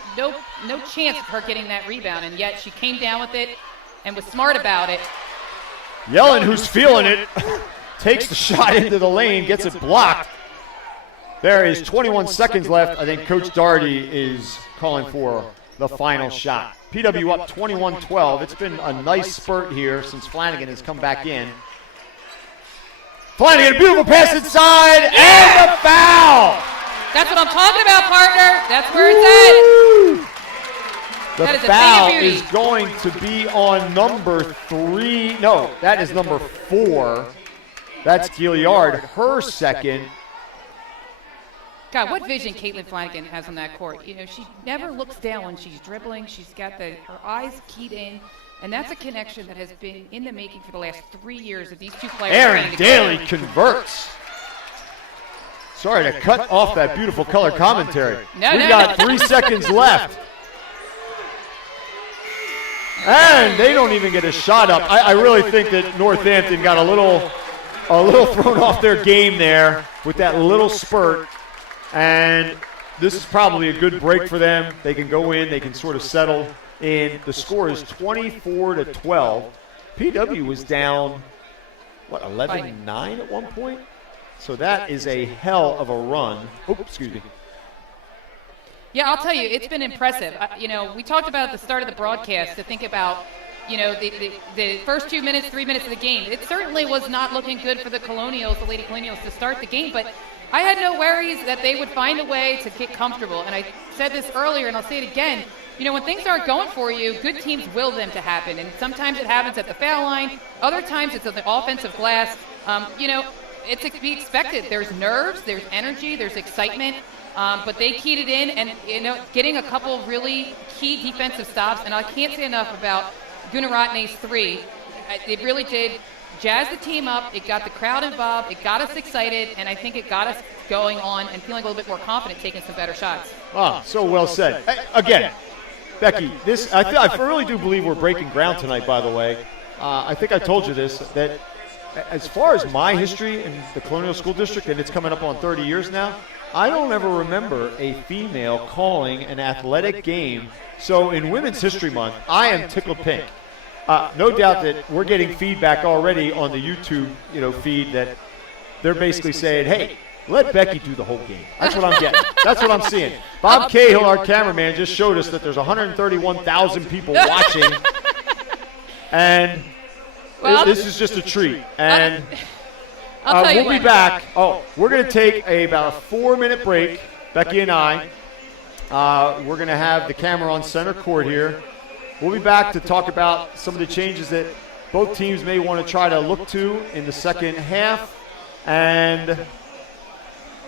chance of her getting that rebound, and yet she came down with it and was smart about it. Yellen, who's feeling it, takes the shot into the lane, gets it blocked. There is 21 seconds left. I think Coach Doherty is calling for the final shot. PW up 21-12. It's been a nice spurt here since Flanagan has come back in. Flanagan, a beautiful pass inside, and the foul! That's what I'm talking about, partner. That's where it's at. The foul is going to be on number 3. No, that is number 4. That's Gilliard, her second. God, what vision Caitlin Flanagan has on that court. You know, she never looks down when she's dribbling. She's got her eyes keyed in, and that's a connection that has been in the making for the last 3 years of these two players. Aaron Daly converts. Sorry to cut off that beautiful color commentary. We've got 3 seconds left. And they don't even get a shot up. I really think that Northampton got a little thrown off their game there with that little spurt. And this is probably a good break for them. They can go in, they can sort of settle in. The score is 24-12. PW was down, 11-9 at one point? So that is a hell of a run. Oops, excuse me. Yeah, I'll tell you, it's been impressive. We talked about at the start of the broadcast to think about, the first 2 minutes, 3 minutes of the game. It certainly was not looking good for the Lady Colonials, to start the game, but I had no worries that they would find a way to get comfortable. And I said this earlier, and I'll say it again. When things aren't going for you, good teams will them to happen. And sometimes it happens at the foul line. Other times it's at the offensive glass. It's to be expected. There's nerves, there's energy, there's excitement. But they keyed it in, and getting a couple really key defensive stops. And I can't say enough about Gunaratne's 3. It really did jazz the team up. It got the crowd involved. It got us excited, and I think it got us going on and feeling a little bit more confident, taking some better shots. So well said. Again, Becky, I really do believe we're breaking ground tonight. By the way, I think I told you this, that as far as my history in the Colonial School District, and it's coming up on 30 years now, I don't ever remember a female calling an athletic game. So in Women's History Month, I am tickled pink. No doubt that we're getting feedback already on the YouTube, feed that they're basically saying, "Hey, let Becky do the whole game." That's what I'm getting. That's what I'm seeing. Bob Cahill, our cameraman, just showed us that there's 131,000 people watching, and this is just a treat. And we'll be back. We're going to take about a 4-minute break, Becky and I. We're going to have the camera on center court here. We'll be back to talk about some of the changes that both teams may want to try to look to in the second half, and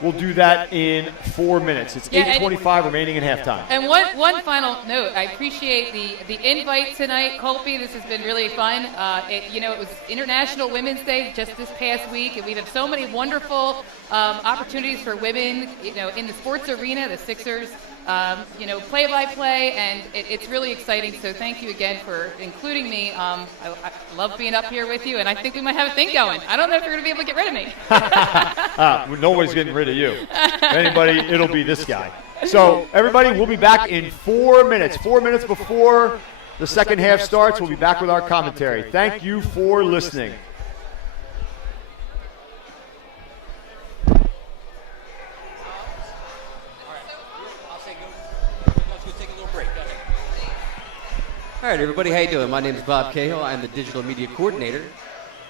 we'll do that in 4 minutes. It's 8:25 remaining in halftime. And one final note, I appreciate the invite tonight, Colby. This has been really fun. It was International Women's Day just this past week, and we've had so many wonderful opportunities for women, in the sports arena, the Sixers. Play-by-play, and it's really exciting. So thank you again for including me. I love being up here with you, and I think we might have a thing going. I don't know if you're going to be able to get rid of me. Nobody's getting rid of you. If anybody, it'll be this guy. So everybody, we'll be back in 4 minutes. 4 minutes before the second half starts, we'll be back with our commentary. Thank you for listening. All right, everybody, how you doing? My name is Bob Cahill. I'm the digital media coordinator.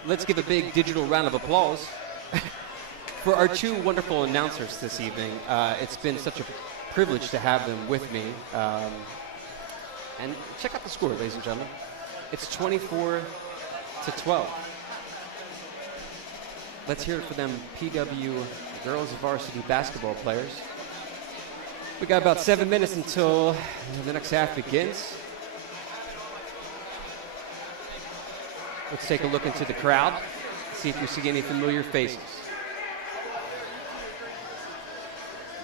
Let's give a big digital round of applause for our 2 wonderful announcers this evening. It's been such a privilege to have them with me. And check out the score, ladies and gentlemen. It's 24-12. Let's hear it for them PW girls varsity basketball players. We got about 7 minutes until the next half begins. Let's take a look into the crowd, see if we see any familiar faces.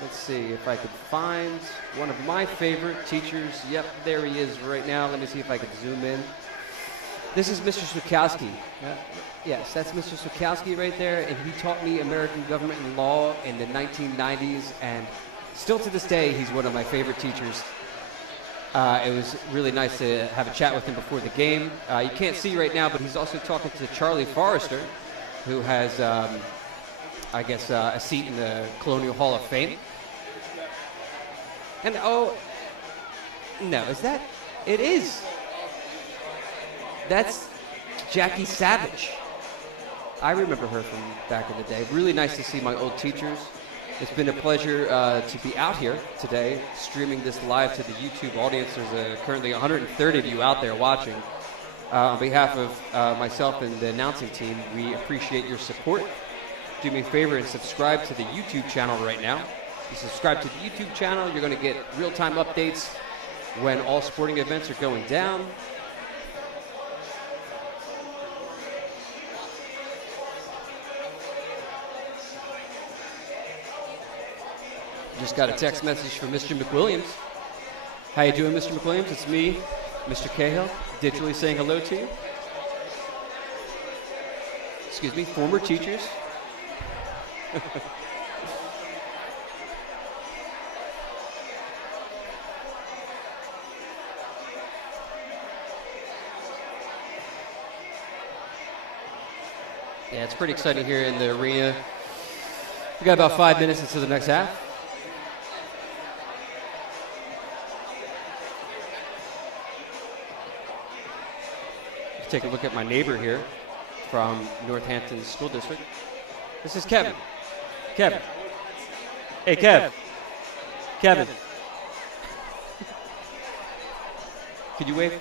Let's see if I could find one of my favorite teachers. Yep, there he is right now. Let me see if I could zoom in. This is Mr. Swakowski. Yes, that's Mr. Swakowski right there, and he taught me American government and law in the 1990s, and still to this day, he's one of my favorite teachers. It was really nice to have a chat with him before the game. You can't see right now, but he's also talking to Charlie Forrester, who has, I guess, a seat in the Colonial Hall of Fame. And oh, no, is that? It is. That's Jackie Savage. I remember her from back in the day. Really nice to see my old teachers. It's been a pleasure to be out here today, streaming this live to the YouTube audience. There's currently 130 of you out there watching. On behalf of myself and the announcing team, we appreciate your support. Do me a favor and subscribe to the YouTube channel right now. If you subscribe to the YouTube channel, you're going to get real-time updates when all sporting events are going down. Just got a text message from Mr. McWilliams. How you doing, Mr. McWilliams? It's me, Mr. Cahill, digitally saying hello to you. Excuse me, former teachers. Yeah, it's pretty exciting here in the arena. We got about 5 minutes until the next half. Let's take a look at my neighbor here from Northampton School District. This is Kevin. Kevin. Hey, Kev. Kevin. Could you wave?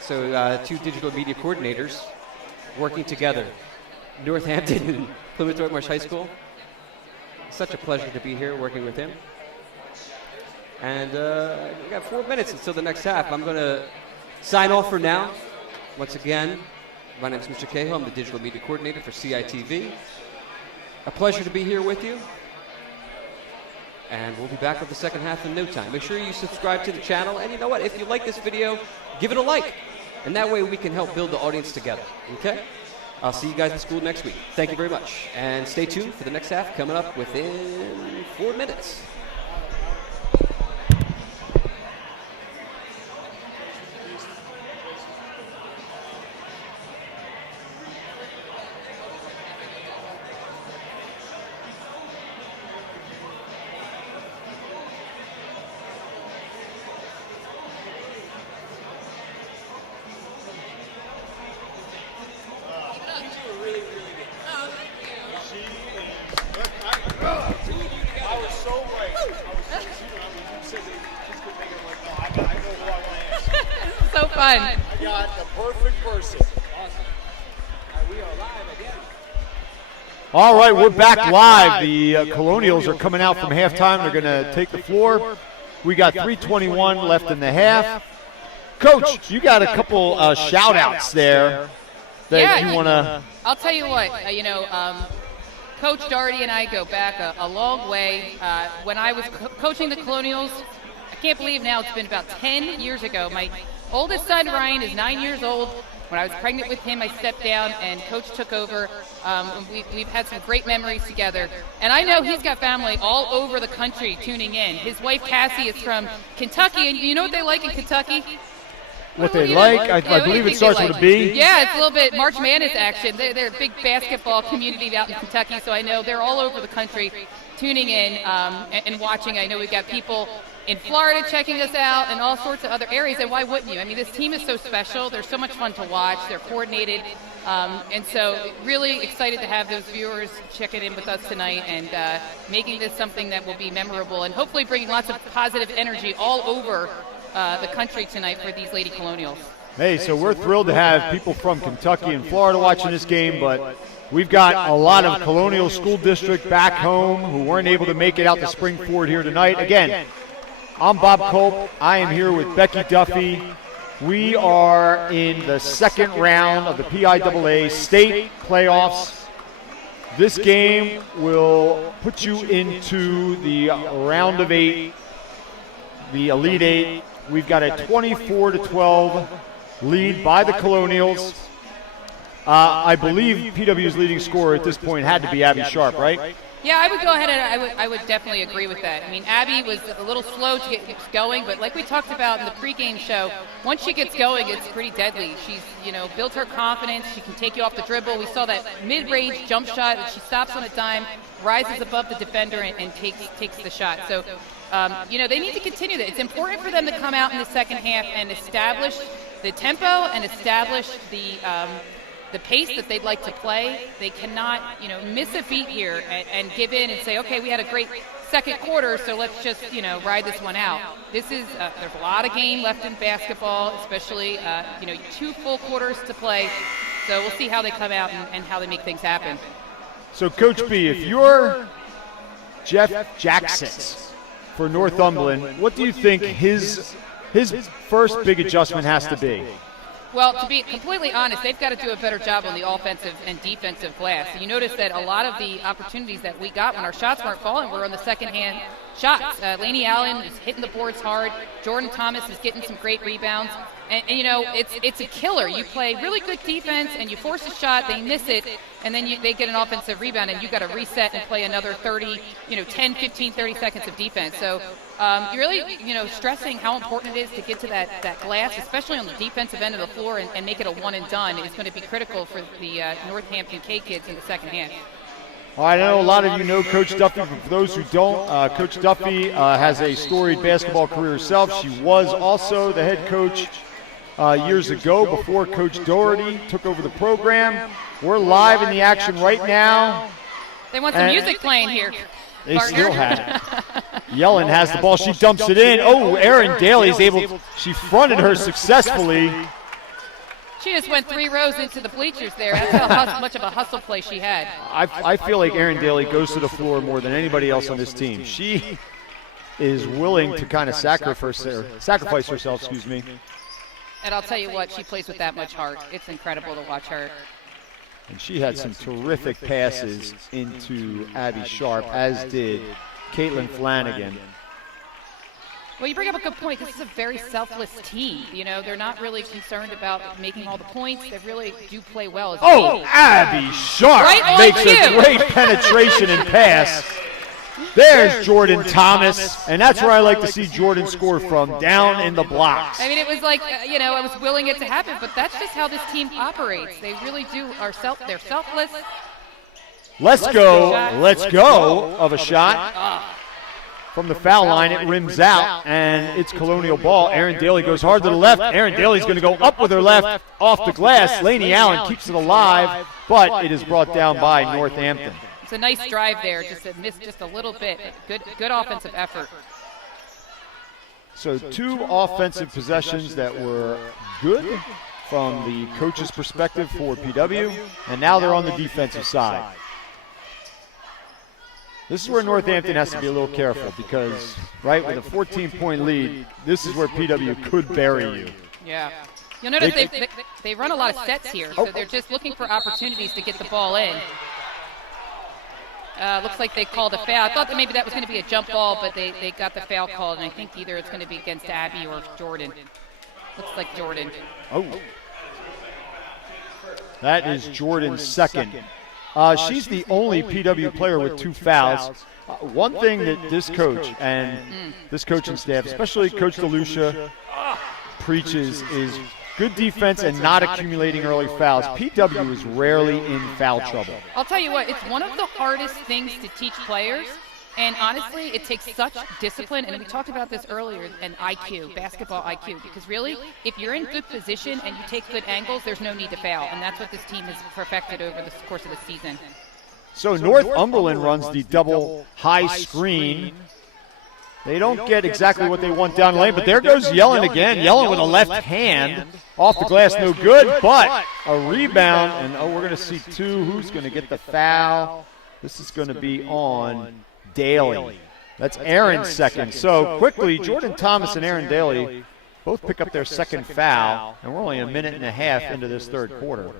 So, two digital media coordinators working together. Northampton and Plymouth Whitemarsh High School. Such a pleasure to be here working with him. And we got 4 minutes until the next half. I'm going to sign off for now. Once again, my name is Mr. Cahill. I'm the digital media coordinator for CITV. A pleasure to be here with you. And we'll be back with the second half in no time. Make sure you subscribe to the channel. And you know what? If you like this video, give it a like. And that way we can help build the audience together. Okay? I'll see you guys in school next week. Thank you very much. And stay tuned for the next half coming up within 4 minutes. Fun. I got the perfect person. Awesome. We are live again. All right, we're back live. The Colonials are coming out from halftime. They're going to take the floor. We got 3:21 left in the half. Coach, you got a couple shout-outs there that you want to... I'll tell you what, Coach Doherty and I go back a long way. When I was coaching the Colonials, I can't believe now it's been about 10 years ago. My oldest son, Ryan, is 9 years old. When I was pregnant with him, I stepped down, and Coach took over. We've had some great memories together. And I know he's got family all over the country tuning in. His wife, Cassie, is from Kentucky, and you know what they like in Kentucky? What they like? I believe it starts with a B. Yeah, it's a little bit March Madness action. They're a big basketball community out in Kentucky, so I know they're all over the country tuning in and watching. I know we've got people in Florida checking us out and all sorts of other areas, and why wouldn't you? I mean, this team is so special. They're so much fun to watch. They're coordinated, and so really excited to have those viewers checking in with us tonight and making this something that will be memorable and hopefully bringing lots of positive energy all over the country tonight for these Lady Colonials. Hey, so we're thrilled to have people from Kentucky and Florida watching this game, but we've got a lot of Colonial School District back home who weren't able to make it out to Springford here tonight. Again, I'm Bob Culp. I am here with Becky Duffy. We are in the second round of the PIAA state playoffs. This game will put you into the round of 8, the Elite 8. We've got a 24-12 lead by the Colonials. I believe PW's leading scorer at this point had to be Abby Sharp, right? Yeah, I would go ahead and I would definitely agree with that. I mean, Abby was a little slow to get going, but like we talked about in the pregame show, once she gets going, it's pretty deadly. She's, built her confidence. She can take you off the dribble. We saw that mid-range jump shot. She stops on a dime, rises above the defender, and takes the shot. So, they need to continue that. It's important for them to come out in the second half and establish the tempo and establish the pace that they'd like to play. They cannot, miss a beat here and give in and say, okay, we had a great second quarter, so let's just, ride this one out. This is, there's a lot of game left in basketball, especially, 2 full quarters to play. So we'll see how they come out and how they make things happen. So, Coach B, if you're Jeff Jackson for Northumberland, what do you think his first big adjustment has to be? Well, to be completely honest, they've got to do a better job on the offensive and defensive glass. You notice that a lot of the opportunities that we got when our shots weren't falling were on the second-hand shots. Laney Allen is hitting the boards hard. Jordan Thomas is getting some great rebounds. And it's a killer. You play really good defense, and you force a shot, they miss it, and then they get an offensive rebound, and you got to reset and play another 30, 10, 15, 30 seconds of defense. So you're really, stressing how important it is to get to that glass, especially on the defensive end of the floor, and make it a one and done. It's going to be critical for the Northampton K kids in the second half. All right, I know a lot of you know Coach Duffy, but for those who don't, Coach Duffy has a storied basketball career herself. She was also the head coach years ago before Coach Doherty took over the program. We're live in the action right now. They want some music playing here. They still have it. Yellen has the ball. She dumps it in. Oh, Erin Daly's able. She fronted her successfully. She just went 3 rows into the bleachers there. That's how much of a hustle play she had. I feel like Erin Daly goes to the floor more than anybody else on this team. She is willing to kind of sacrifice herself, And I'll tell you what, she plays with that much heart. It's incredible to watch her. And she had some terrific passes into Abby Sharp, as did Caitlin Flanagan. Well, you bring up a good point. This is a very selfless team. They're not really concerned about making all the points. They really do play well as a team. Abby Sharp makes a great penetration and pass. There's Jordan Thomas, and that's where I like to see Jordan score from, down in the blocks. I mean, it was like, I was willing it to happen, but that's just how this team operates. They really do. They're selfless. Let's go of a shot. From the foul line, it rims out, and it's Colonial ball. Erin Daly goes hard to the left. Erin Daly's going to go up with her left off the glass. Laney Allen keeps it alive, but it is brought down by Northampton. It's a nice drive there, just a miss just a little bit. Good offensive effort. So 2 offensive possessions that were good from the coach's perspective for PW, and now they're on the defensive side. This is where Northampton has to be a little careful because, right, with a 14-point lead, this is where PW could bury you. Yeah. You'll notice they run a lot of sets here, so they're just looking for opportunities to get the ball in. Looks like they called a foul. I thought that maybe that was going to be a jump ball, but they got the foul called, and I think either it's going to be against Abby or Jordan. Looks like Jordan. Oh. That is Jordan's second. She's the only PW player with 2 fouls. One thing that this coach and this coaching staff, especially Coach DeLucia, preaches is good defense and not accumulating early fouls. PW is rarely in foul trouble. I'll tell you what, it's one of the hardest things to teach players. And honestly, it takes such discipline, and we talked about this earlier, and IQ, basketball IQ, because really, if you're in good position and you take good angles, there's no need to foul, and that's what this team has perfected over the course of the season. So Northumberland runs the double high screen They don't get exactly what they want down the lane, but there goes Yellen again. Yellen with a left hand. Off the glass, no good, but a rebound. And, we're going to see two. Who's going to get the foul? This is going to be on Daly. That's Aaron's second. So quickly, Jordan Thomas and Aaron Daly both pick up their second foul, and we're only a minute and a half into this third quarter.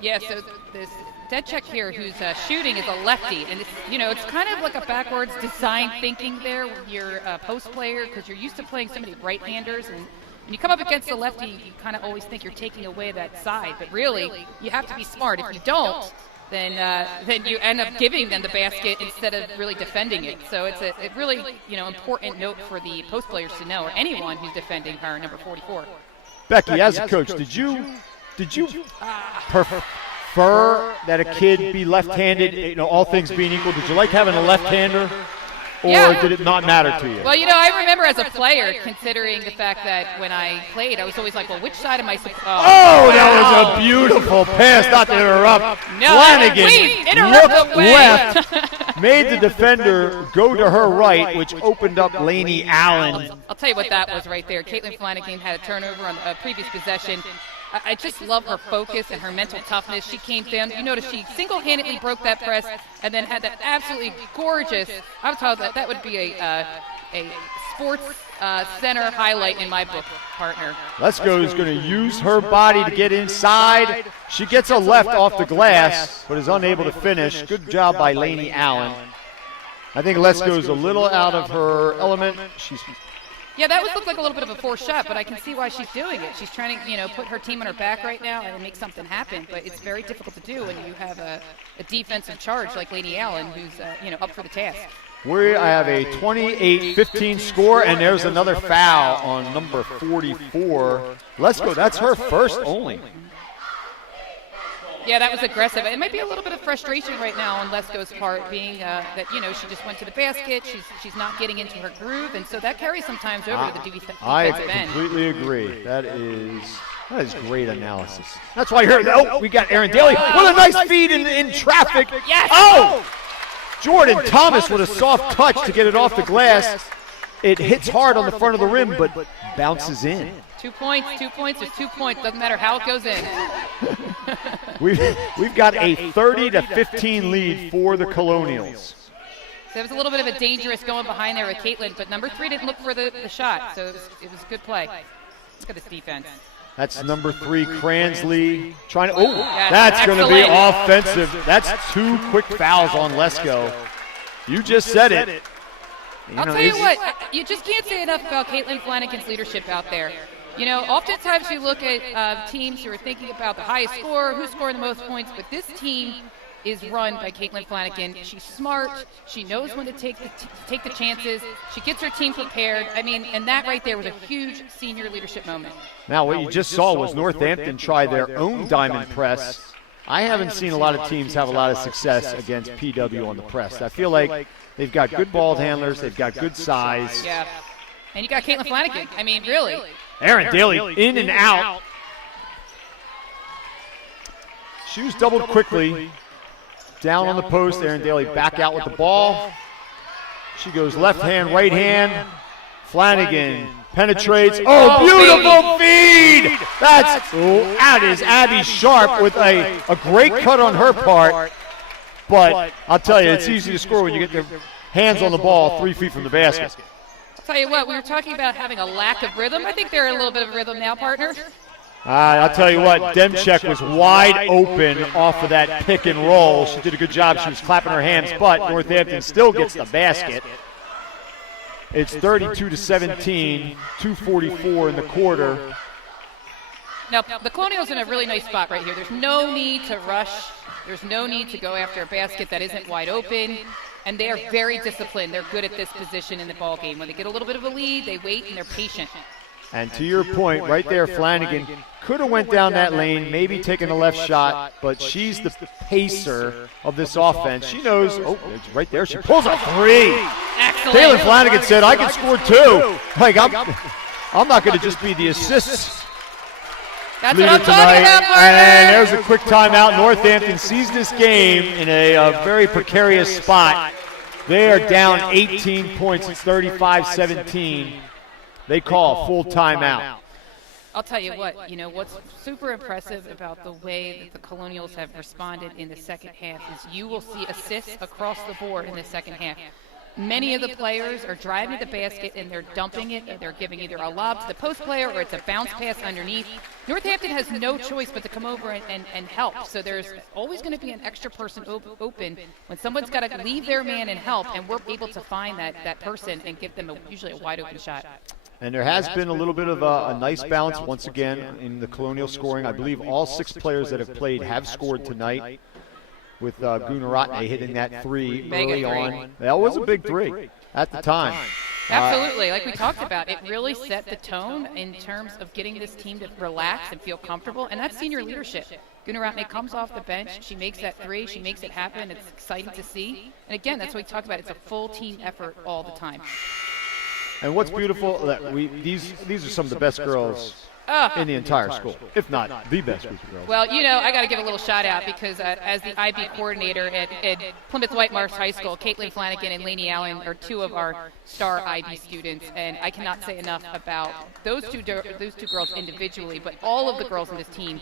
Yeah, so this dead check here who's shooting is a lefty, and it's kind of like a backwards design thinking there with your post player, because you're used to playing so many right-handers, and when you come up against a lefty, you kind of always think you're taking away that side, but really you have to be smart. If you don't, then you end up giving them the basket instead of really defending it. So it's a really important note for the post players to know, or anyone who's defending her, number 44. Becky, as a coach, did you prefer that a kid be left-handed? All things being equal, did you like having a left-hander? Or did it not matter to you? Well, I remember as a player, considering the fact that when I played, I was always like, well, which side am I supposed to... That was a beautiful pass, not to interrupt. No, Flanagan please, interrupt looked left, made the defender go to her right, which opened up Laney Allen. I'll tell you what that was right there. Caitlin Flanagan had a turnover on a previous possession. I just love her focus and her mental toughness. She came down. You notice she single-handedly broke that press and then had that absolutely gorgeous. I was told that would be a sports center highlight in my book, partner. Lesko is going to use her body to get inside. She gets a left off the glass, but is unable to finish. Good job by Laney Allen. I think Lesko is a little out of her element. Yeah, that would look like a little bit of a forced shot, but I can see why she's doing it. She's trying to, put her team on her back right now and make something happen, but it's very difficult to do when you have a defensive charge like Laney Allen who's, up for the task. We have a 28-15 score, and there's another foul on number 44. Lesko, that's her first only. Yeah, that was aggressive. It might be a little bit of frustration right now on Lesko's part, being that she just went to the basket. She's not getting into her groove, and so that carries sometimes over to the defensive end. I completely agree. That is great analysis. That's why we got Aaron Daly. What a nice feed in traffic. Yes. Oh! Jordan Thomas with a soft touch to get it off the glass. It hits hard on the front of the rim, but bounces in. 2 points is 2 points. Doesn't matter how it goes in. We've got a 30-15 lead for the Colonials. So it was a little bit of a dangerous going behind there with Caitlin, but number 3 didn't look for the shot, so it was a good play. Let's get this defense. That's number 3, Cransley. That's going to be offensive. That's 2 quick fouls on Lesko. You just said it. I'll tell you what, you just can't say enough about Caitlin Flanagan's leadership out there. Oftentimes you look at teams who are thinking about the highest score, who's scoring the most points, but this team is run by Caitlin Flanagan. She's smart. She knows when to take the chances. She gets her team prepared. And that right there was a huge senior leadership moment. Now, what you just saw was Northampton try their own diamond press. I haven't seen a lot of teams have a lot of success against PW on the press. I feel like they've got good ball handlers. They've got good size. Yeah. And you got Caitlin Flanagan. Really. Aaron Daly in and out. She was doubled quickly. Down on the post. Aaron Daly back out with the ball. She goes left hand, right hand. Flanagan penetrates. Oh, beautiful feed! That is Abby Sharp with a great cut on her part. But I'll tell you, it's easy to score when you get your hands on the ball 3 feet from the basket. I'll tell you what, we were talking about having a lack of rhythm. I think they're a little bit of rhythm now, partner. I'll tell you what, Demchek was wide open off of that pick and roll. She did a good job. She was clapping her hands, but Northampton still gets the basket. It's 32-17, 2:44 in the quarter. Now, the Colonials in a really nice spot right here. There's no need to rush. There's no need to go after a basket that isn't wide open. And they are very disciplined. They're good at this position in the ball game. When they get a little bit of a lead, they wait and they're patient. And to your point, right there, Flanagan could have went down that lane, maybe taken a left shot, but she's the pacer of this offense. She knows, it's right there. She pulls a 3. Excellent. Taylor Flanagan said, I can score 2. Like, I'm not going to just be the assist That's leader what I'm talking tonight. about, And there's a quick timeout. Northampton sees this game in a very precarious spot. They are down 18 points. It's 35-17. They call a full timeout. I'll tell you what, what's super impressive about the way that the Colonials have responded in the second half is you will see assists across the board in the second half. Many of the players are driving to the basket and they're dumping it. They're giving either a lob to the post player or it's a bounce pass underneath. Northampton has no choice but to come over and help. So there's always going to be an extra person open when someone's got to leave their man and help, and we're able to find that person and give them usually a wide open shot. And there has been a little bit of a nice bounce once again in the Colonial scoring. I believe all 6 players that have played have scored tonight, with Gunaratne hitting that 3 early on. That was a big 3 at the time. Absolutely. Like we talked about, it really set the tone in terms of getting this team to relax and feel comfortable, and that's senior leadership. Gunaratne comes off the bench. She makes that 3. She makes it happen. It's exciting to see. And again, that's what we talked about. It's a full team effort all the time. And what's beautiful, that these are some of the best girls in the entire school, if not the best group of girls. Well, I got to give a little shout out because as the IB coordinator at Plymouth Whitemarsh High School, Caitlin Flanagan and Lainey Allen are 2 of our star IB students, and I cannot say enough about those two girls individually, but all of the girls on this team.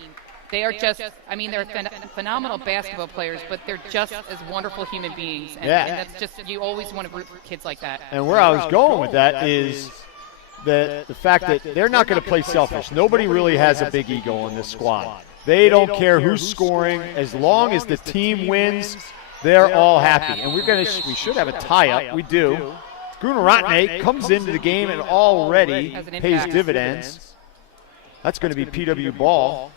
They are just, they're phenomenal basketball players, but they're just as wonderful human beings. And that's just, you always want to root for kids like that. And where I was going with that is the fact that they're not going to play selfish. Nobody really has a big ego on this squad. They don't care who's scoring. As long as the team wins, they're all happy. And we should have a tie-up. We do. Gunaratne comes into the game and already pays dividends. That's going to be PW ball.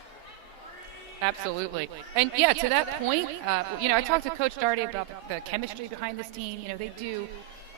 Absolutely. And, to that point, I talked to Coach Darty about the chemistry behind this team. They do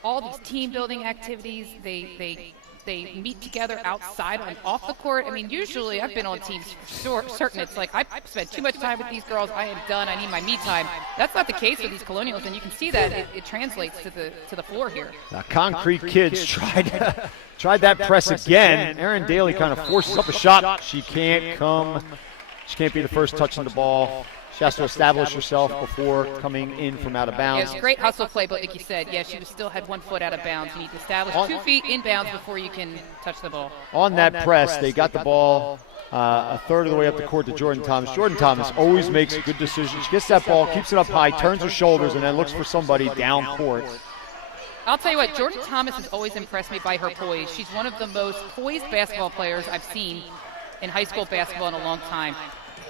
all these team-building activities. They meet together outside and off the court. Usually I've been on teams certain. It's like I spent too much time with these girls. I am done. I need my me time. That's not the case with these Colonials, and you can see that it translates to the floor here. The Concrete Kids tried that press again. Erin Daly kind of forces up a shot. She can't be the first touching the ball. She has to establish herself before coming in from out of bounds. It's great hustle play, but like you said, she still had 1 foot out of bounds. You need to establish 2 feet in bounds before you can touch the ball. On that press, they got the ball a third of the way up the court to Jordan Thomas. Jordan Thomas always makes good decisions. She gets that ball, keeps it up high, turns her shoulders, and then looks for somebody down court. I'll tell you what, Jordan Thomas has always impressed me by her poise. She's one of the most poised basketball players I've seen in high school basketball in a long time.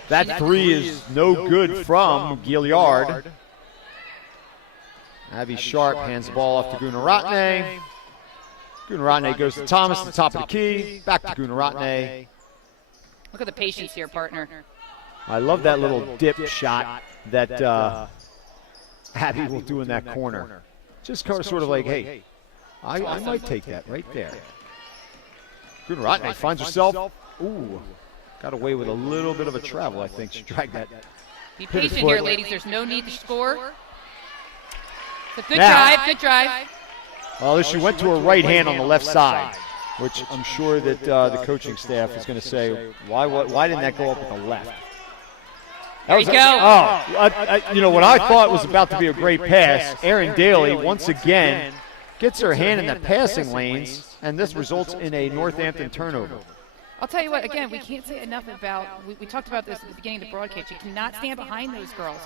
That 3 is no good from Gilliard. Abby Sharp hands the ball off to Gunaratne. Gunaratne goes to Thomas at the top of the key. Back to Gunaratne. Look at the patience here, partner. I love that little dip shot that Abby will do in that corner. Just sort of like, hey, I might take that right there. Gunaratne finds herself. Ooh. Got away with a little bit of a travel, I think. She dragged that. Be patient here, ladies. There's no need to score. It's a good drive. Well, she went to her right hand on the left side, which I'm sure that the coaching staff is going to say, why didn't that go up with the left? There you go. What I thought was about to be a great pass, Erin Daly once again gets her hand in the passing lanes, and this results in a Northampton turnover. I'll tell you what, again, we can't say enough about, we talked about this at the beginning of the broadcast. You cannot stand behind those girls.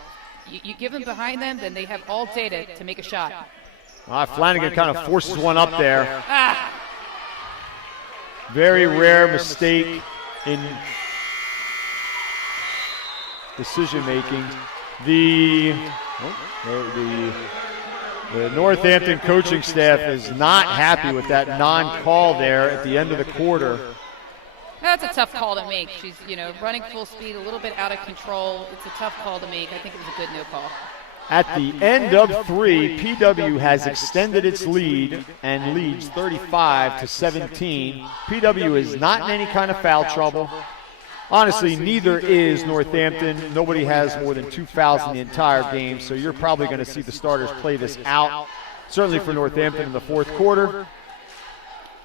You give them behind them, then they have all day to make a shot. Flanagan kind of forces one up there. Very rare mistake in decision making. The Northampton coaching staff is not happy with that non-call there at the end of the quarter. That's a tough call to make. She's, running full speed, a little bit out of control. It's a tough call to make. I think it was a good no call. At the end of 3, PW has extended its lead and leads 35-17. PW is not in any kind of foul trouble. Honestly, neither is Northampton. Nobody has more than 2 fouls in the entire game, so you're probably going to see the starters play this out, certainly for Northampton in the 4th quarter.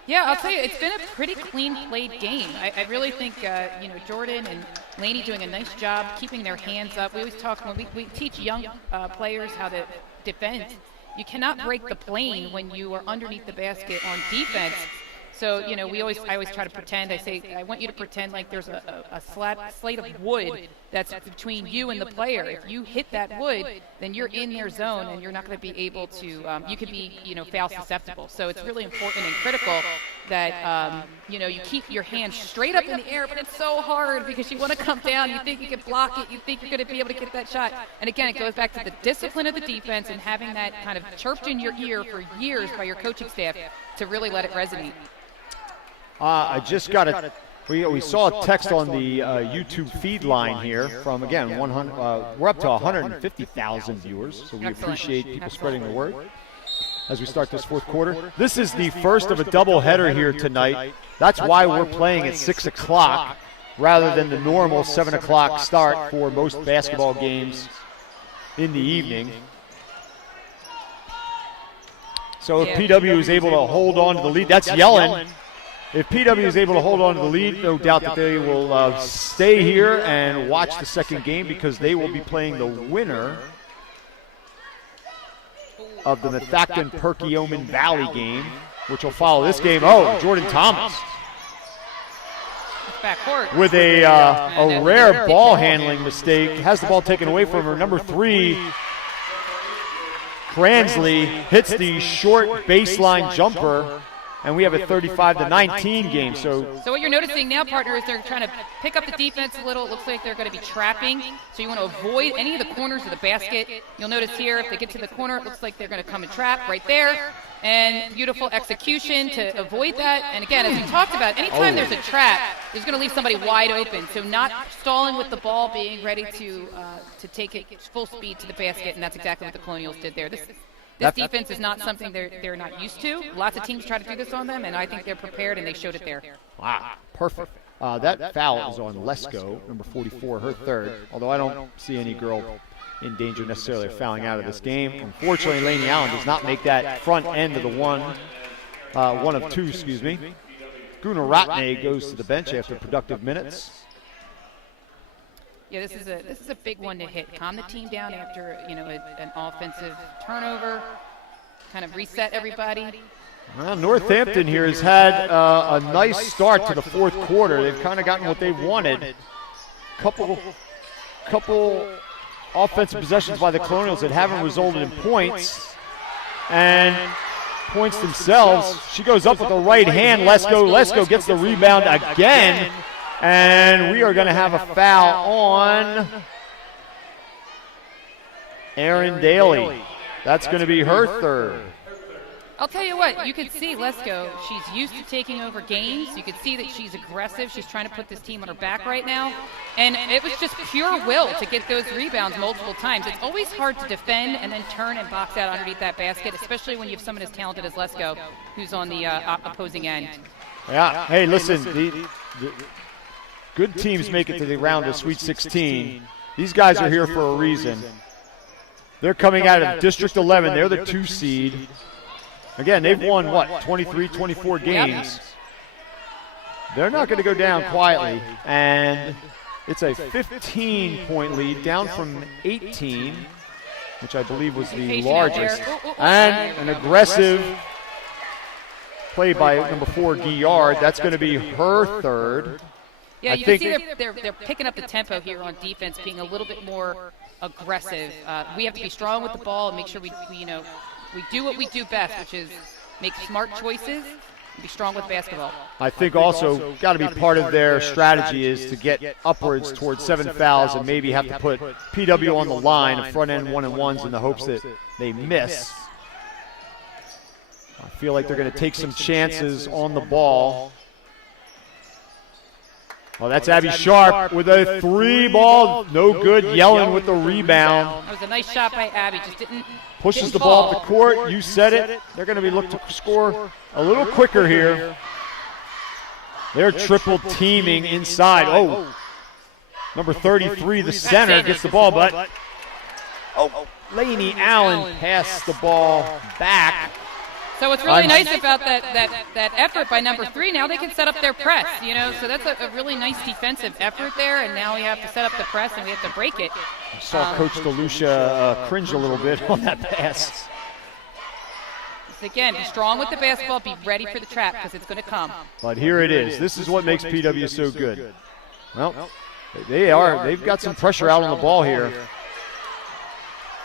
Yeah, I'll tell you, it's been a pretty clean played game. I really think, Jordan and Lainey doing a nice job keeping their hands up. We always talk when we teach young players how to defend. you cannot break the plane when you are underneath the basket on defense. So, I always try to pretend. I say, I want you to pretend like there's a slate of wood that's between you and the player. If you hit that wood, then you're in their zone, and you're not going to be able to. You could be, foul susceptible. So it's really important and critical that you keep your hands straight up in the air. But it's so hard because you want to come down. You think you can block it. You think you're going to be able to get that shot. And again, it goes back to the discipline of the defense and having that kind of chirped in your ear for years by your coaching staff to really let it resonate. I just got a. We saw a text on the YouTube feed line here from, again, 100. We're up to 150,000 viewers, so we appreciate people spreading the word as we start this fourth quarter. This is the first of a doubleheader here tonight. That's why we're playing at 6 o'clock rather than the normal 7 o'clock start for most basketball games in the evening. So if PW is able to hold on to the lead, that's Yellen. If PW is able to hold on to the lead, no doubt that they will stay here and watch the second game because they will be playing the winner of the Methacton-Perkiomen Valley game, which will follow this game. Oh, Jordan Thomas with a rare ball handling mistake. Has the ball taken away from her. Number 3, Cransley, hits the short baseline jumper. And we have a 35-19 game. So what you're noticing now, partner, is they're trying to pick up the defense a little. It looks like they're going to be trapping. So you want to avoid any of the corners of the basket. You'll notice here, if they get to the corner, it looks like they're going to come and trap right there. And beautiful execution to avoid that. And again, as we talked about, anytime there's a trap, there's going to leave somebody wide open. So not stalling with the ball, being ready to take it full speed to the basket. And that's exactly what the Colonials did there. This defense is not something they're not used to. Lots of teams try to do this on them, and I think they're prepared, and they showed it there. Wow, perfect. That foul is on Lesko, number 44, her third, although I don't see any girl in danger necessarily of fouling out of this game. Unfortunately, Laney Allen does not make that front end of the one of two. Guna Ratne goes to the bench after productive minutes. Yeah, this is a big one to hit. Calm the team down after an offensive turnover. Kind of reset everybody. Well, Northampton here has had a nice start to the fourth quarter. They've kind of gotten what they wanted. Couple offensive possessions by the Colonials that haven't resulted in points. And points themselves. She goes up with the right hand. Lesko gets the rebound again. And we are going to have a foul on Erin Daly. That's going to be her third. I'll tell you what, you can see Lesko, she's used to taking over games. You can see that she's aggressive. She's trying to put this team on her back right now. And it was just pure will to get those rebounds multiple times. It's always hard to defend and then turn and box out underneath that basket, especially when you have someone as talented as Lesko who's on the opposing end. Yeah, hey, listen, the good teams make it to the round of Sweet 16. These guys are here for a reason. They're coming out of District 11. They're the 2 seed. Again, they've won, 23, 24 games. They're not going to go down quietly. And it's a 15-point lead, down from 18, which I believe was the largest. And an aggressive play by number 4, Guillard. That's going to be her third. Yeah, you can see they're picking up the tempo here on defense, being a little bit more aggressive. We have to be strong with the ball and make sure we do what we do best, which is make smart choices and be strong with basketball. I think also got to be part of their strategy is to get upwards towards 7 fouls and maybe have to put PW on the line of front end 1-and-1s in the hopes that they miss. I feel like they're going to take some chances on the ball. Oh, that's Abby Sharp with a 3-ball. No good. Yellen with the rebound. That was a nice shot by Abby. Just didn't pushes the ball up the court. You said it. They're going to be looking to score a little quicker here. They're triple teaming inside. Oh, number 33, the center, gets the ball, but Laney Allen passed the ball back. So what's really nice about that effort by number 3, now they can set up their press, so that's a really nice defensive effort there, and now we have to set up the press and we have to break it. I saw Coach DeLucia cringe a little bit on that pass. Again, be strong with the basketball. Be ready for the trap because it's going to come. But here it is. This is what makes PW so good. Well, they've got some pressure out on the ball here.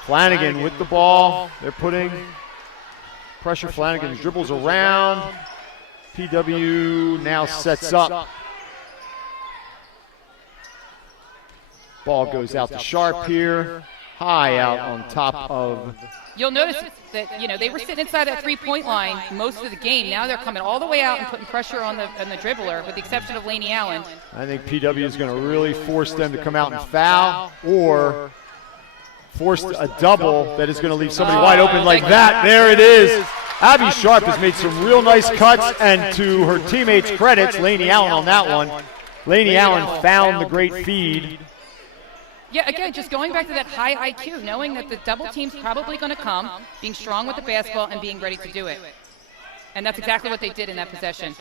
Flanagan with the ball. They're putting pressure. Flanagan dribbles around. PW now sets up. Ball goes out to Sharp here. High out on top of. You'll notice that, they were sitting inside that three-point line most of the game. Now they're coming all the way out and putting pressure on the dribbler, with the exception of Laney Allen. I think PW is going to really force them to come out and foul, or force a double that is going to leave somebody wide open like that. There it is. Abby Sharp has made some real nice cuts, and to her teammates' credits, Laney Allen on that one. Laney Allen found the great feed. Yeah, again, just going back to that high IQ, knowing that the double team's probably going to come, being strong with the basketball and being ready to do it. And that's exactly what they did in that possession.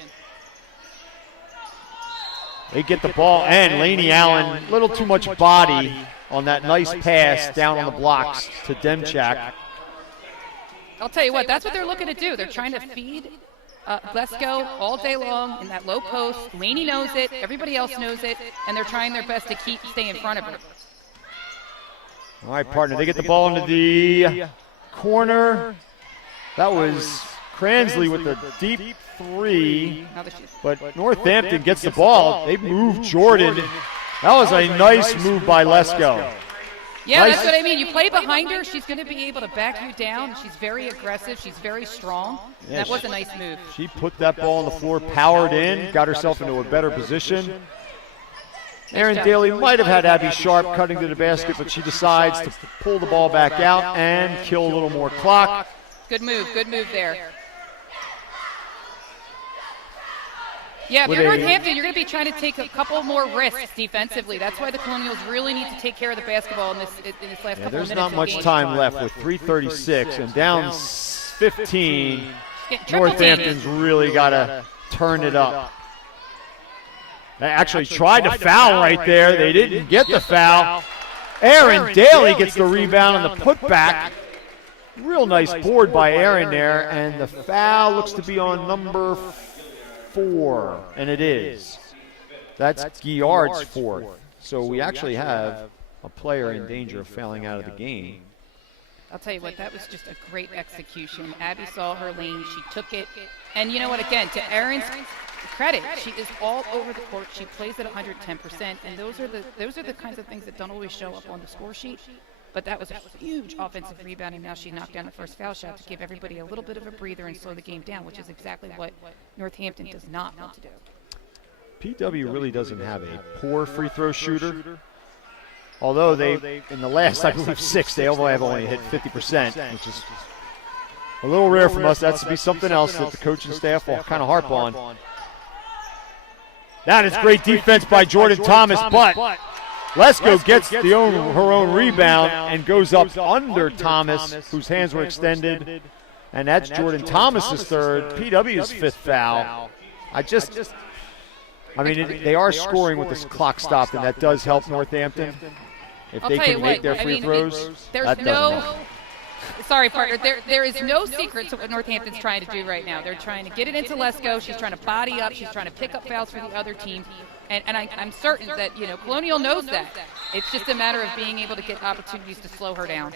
They get the ball, and Laney Allen, a little too much body on that nice pass down on the blocks to Demchak. I'll tell you what, that's what they're looking to do. They're trying to feed Lesko all day long in that low post. Laney knows it, everybody else knows it, and they're trying their best to stay in front of her. All right, partner, they get the ball into the corner. That was Cransley with the deep three, but Northampton gets the ball. They move Jordan. That was a nice move by Lesko. Yeah, that's what I mean. You play behind her, she's going to be able to back you down. She's very aggressive. She's very strong. Yeah, that was a nice move. She put that ball on the floor, powered in, got herself into a better position. Aaron Daly might have had Abby Sharp cutting to the basket, but she decides to pull the ball back out and kill a little more clock. Good move there. Yeah, if you're Northampton, you're going to be trying to take a couple more risks defensively. That's why the Colonials really need to take care of the basketball in this last couple of minutes. There's not much time left with 3:36 and down 15. Northampton's really got to turn it up. They actually tried to foul right there. They didn't get the foul. Aaron Daly gets the rebound and the putback. Real nice board by Aaron there, and the foul looks to be on number 4, and it is. That's Guillard's 4th. So we actually have a player in danger of fouling out of the game. I'll tell you what, that was just a great execution. Abby saw her lane, she took it. And you know what, again, to Aaron's credit, she is all over the court. She plays at 110%, and those are the kinds of things that don't always show up on the score sheet. But that was a huge offensive rebound, and now she knocked down the first foul shot to give everybody a little bit of a breather and slow the game down, which is exactly what Northampton does not want to do. PW really doesn't have a poor free throw shooter. Although they, in the last, I believe, 6, they only hit 50%, which is a little rare from us. That's to be something else that the coaching staff will kind of harp on. That is great defense by Jordan Thomas, but Lesko gets her own rebound and goes up under Thomas, whose hands were extended. And that's Jordan Thomas's 3rd, PW's 5th foul. They are scoring with this clock stopped, and that does help Northampton. If they can make their free throws, that doesn't help. Sorry, partner. There is no secret to what Northampton's trying to do right now. They're trying to get it into Lesko. She's trying to body up. She's trying to pick up fouls for the other team. And I'm certain that, Colonial knows that. It's just a matter of being able to get opportunities to slow her down.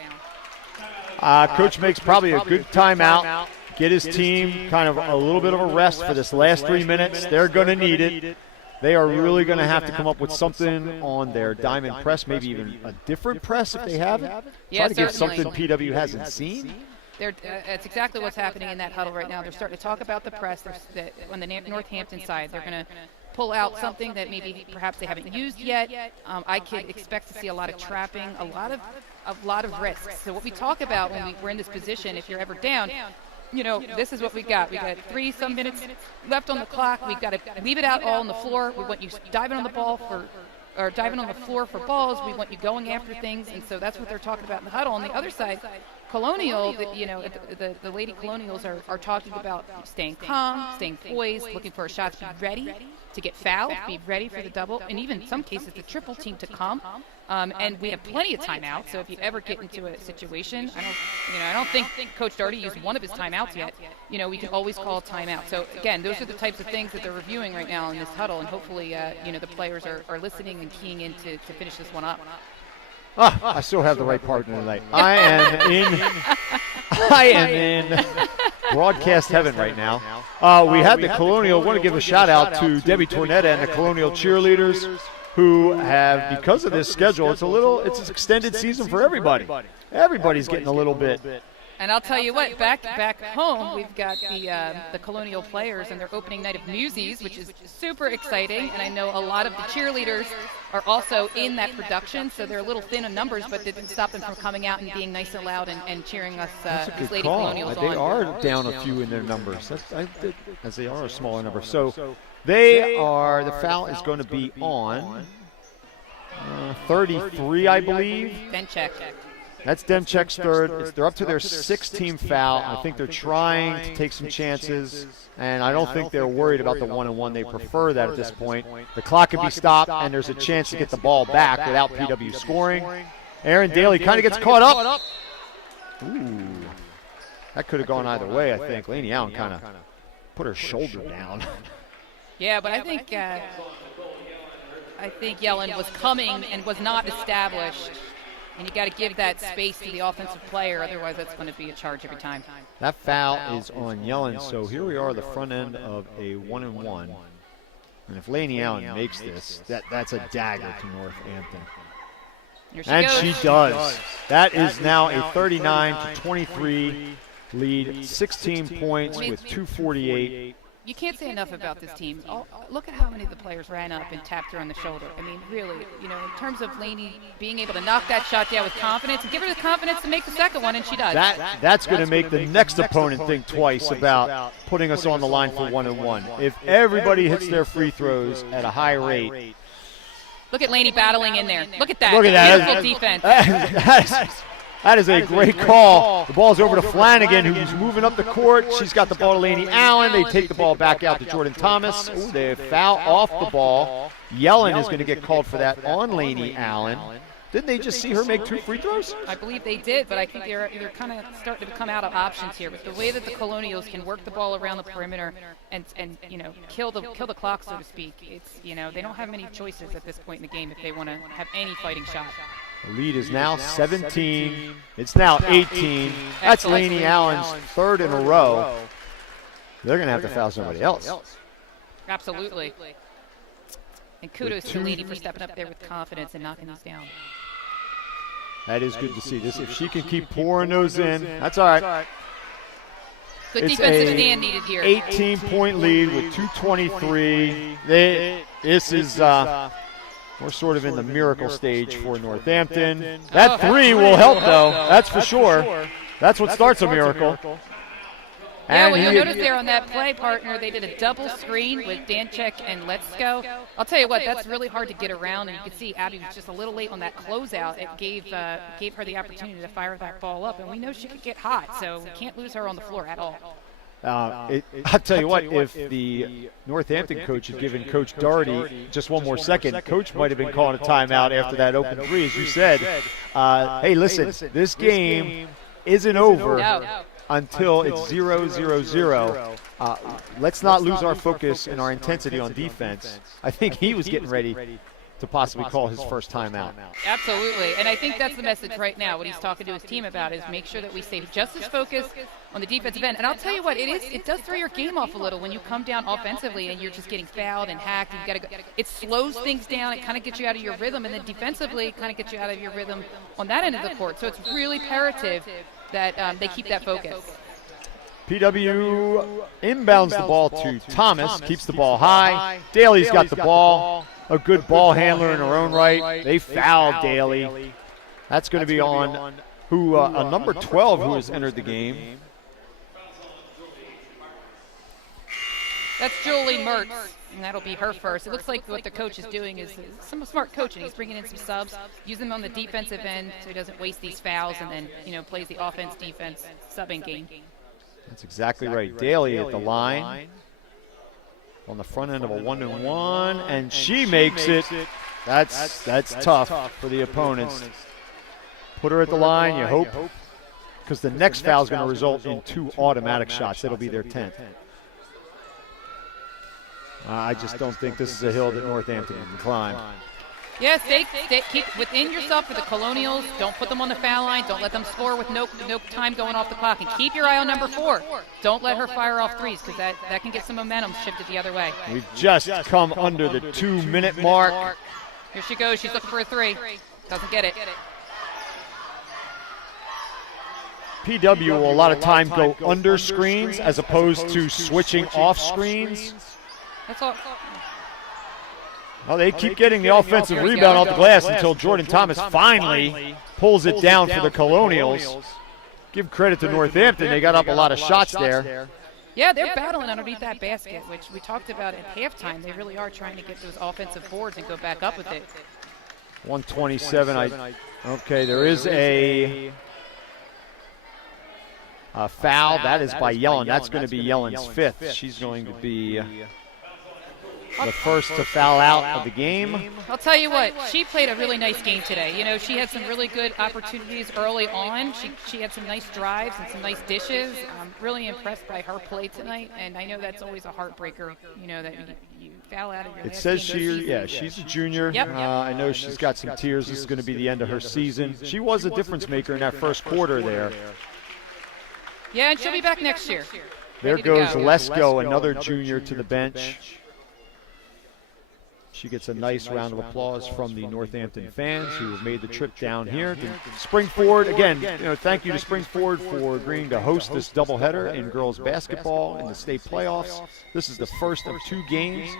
Coach makes probably a good timeout. Get his team kind of a little bit of a rest for this last 3 minutes. They're going to need it. They are really going to have to come up with something on their diamond press, maybe even a different press if they have it. Try to give something PW hasn't seen. That's exactly what's happening in that huddle right now. They're starting to talk about the press on the Northampton side. They're going to pull out something that maybe perhaps they haven't used yet. I could expect to see a lot of trapping, a lot of risks. So what we talk about when we're in this position, if you're ever down, this is what we got. We got 3-some minutes left on the clock. We've got to leave it out all on the floor. We want you diving on the floor for balls. We want you going after things, and so that's what they're talking about in the huddle. On the other side, Colonial, the Lady Colonials are talking about staying calm, staying poised, looking for a shot to be ready to get fouled, be ready for the double, and even in some cases the triple team to come. And we have plenty of timeouts, so if you ever get into a situation, I don't think Coach Daugherty used one of his timeouts yet. We can always call a timeout. So again, those are the types of things that they're reviewing right now in this huddle, and hopefully, the players are listening and keying in to finish this one up. I still have the right partner tonight. I am in broadcast heaven right now. We had the Colonial. Want to give a shout out to Debbie Tornetta and the Colonial cheerleaders, who have, because of this schedule, it's an extended season for everybody. Everybody's getting a little bit. And I'll tell you what, back home, we've got the Colonial players and their opening night of Newsies, which is super exciting. And I know a lot of the cheerleaders are also in that production, so they're a little thin on numbers, but that didn't stop them from coming out and being nice and loud and cheering us, these Lady Colonials on. They are down a few in their numbers, as they are a smaller number. So the foul is going to be on 33, I believe. Then check. That's Demchek's third. They're up to their 6th-team foul. I think they're trying to take some chances, and I don't think they're worried about the 1-and-1. They prefer that at this point. The clock can be stopped, and there's a chance to get the ball back without PW scoring. Aaron Daly kind of gets caught up. Ooh. That could have gone either way, I think. Laney Allen kind of put her shoulder down. Yeah, but I think Yellen was coming and was not established. And you got to give that space to the offensive player, otherwise that's going to be a charge every time. That foul is on Yellen, so here we are, the front end of a 1-and-1. And if Laney Allen makes this, that's a dagger to Northampton. And she does. That is now a 39-23 lead, 16 points with 2:48. You can't say enough about this team. Look at how many of the players ran up and tapped her on the shoulder. I mean, really, in terms of Laney being able to knock that shot down with confidence and give her the confidence to make the second one, and she does. That's going to make the next opponent think twice about putting us on the line for 1-and-1. If everybody hits their free throws at a high rate. Look at Laney battling in there. Look at that. Look at that. Beautiful defense. That is a great call. The ball's over to Flanagan, who's moving up the court. She's got the ball to Laney Allen. They take the ball back out to Jordan Thomas. Ooh, they foul off the ball. Yellen is going to get called for that on Laney Allen. Didn't they just see her make 2 free throws? I believe they did, but I think they're kind of starting to come out of options here. But the way that the Colonials can work the ball around the perimeter and kill the clock, so to speak, it's they don't have many choices at this point in the game if they want to have any fighting shot. The lead is now 17. It's now 18. That's Laney Allen's 3rd in a row. They're going to have to foul somebody else. Absolutely. And kudos to Laney for stepping up there with confidence and knocking these down. That is good to see. If she can keep pouring those in, that's all right. Good defensive stand needed here. 18-point lead with 2:23. This is... We're sort of in the miracle stage for Northampton. That 3 will help, though. That's for sure. That's what starts a miracle. Yeah, well, you'll notice there on that play, partner, they did a double screen with Danchek and Let's Go. I'll tell you what, that's really hard to get around, and you can see Abby was just a little late on that closeout. It gave her the opportunity to fire that ball up, and we know she could get hot, so we can't lose her on the floor at all. I'll tell you what, if the Northampton coach had given Coach Daugherty just one more second, Coach might have been calling a timeout after that open 3, as you said. Hey, listen, this game isn't over until it's 0-0-0. Let's not lose our focus and our intensity on defense. I think he was getting ready to possibly call his first timeout. Absolutely, and I think that's the message right now. What he's talking to his team about is make sure that we stay just as focused on the defensive end. And I'll tell you what, it does throw your game off a little when you come down offensively and you're just getting fouled and hacked. And you got to go. It slows things down. It kind of gets you out of your rhythm, and then defensively, it kind of gets you out of your rhythm on that end of the court. So it's really imperative that they keep that focus. PW inbounds the ball to Thomas, keeps the ball high. Daly's got the ball. A good ball handler in her own right. They fouled Daly. That's going to be on a number 12 who has entered the game. That's Julie Mertz. And that'll be her first. It looks like what the coach is doing is some smart coaching. He's bringing in some subs, using them on the defensive end so he doesn't waste these fouls, and then, plays the offense-defense subbing game. That's exactly right. Daly at the line on the front end of a 1-and-1, and she makes it. That's tough for the opponents. Put her at the line, you hope, because the next foul is going to result in 2 automatic shots. That'll be their 10th. I just don't think this is a hill that Northampton can climb. Yeah, keep within yourself for the Colonials. Don't put them on the foul line. Don't let them score with no time going off the clock. And keep your eye on number 4. Don't let her fire off threes, because that can get some momentum shifted the other way. We've just come under the 2-minute mark. Here she goes. She's looking for a 3. Doesn't get it. PW will a lot of time go under screens as opposed to switching off screens. That's all. Well, they keep getting the offensive rebound off the glass until Jordan Thomas finally pulls it down for the Colonials. Give credit to Northampton. They got up a lot of shots there. Yeah, they're battling underneath that basket, which we talked about at halftime. They really are trying to get those offensive boards and go back up with it. 127. Okay, there is a foul. That is by Yellen. That's going to be Yellen's 5th. She's going to be the first to foul out of the game. I'll tell you what, she played a really nice game today. She had some really good opportunities early on. She had some nice drives and some nice dishes. I'm really impressed by her play tonight, and I know that's always a heartbreaker, that you foul out of your It last says game. she's a junior. Yep. I know she's got some tears. This is going to be the end of her season. She was a difference maker in that first quarter there. Yeah, and she'll be back next year. There goes Lesko, another junior, to the bench. She gets a nice round of applause from the Northampton fans who have made the trip down here to Springford. Again, thank you to Springford for agreeing to host this doubleheader in girls basketball in the state playoffs. This is the first of 2 games.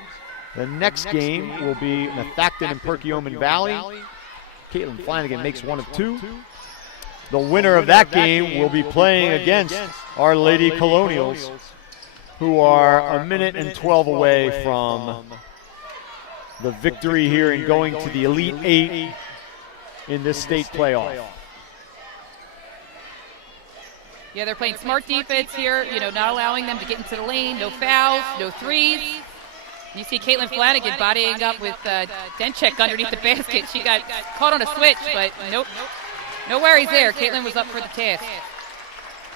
The next game will be Methacton and Perkiomen Valley. Caitlin Flanagan makes 1 of 2. The winner of that game will be playing against Our Lady Colonials, who are a minute and 12 away from the victory here and going to the Elite 8 in this state playoff. Yeah, they're playing smart defense here, not allowing them to get into the lane, no fouls, no threes. You see Caitlin Flanagan bodying up with Denchek underneath the basket. She got caught on a switch, but nope. No worries there. Caitlin was up for the task.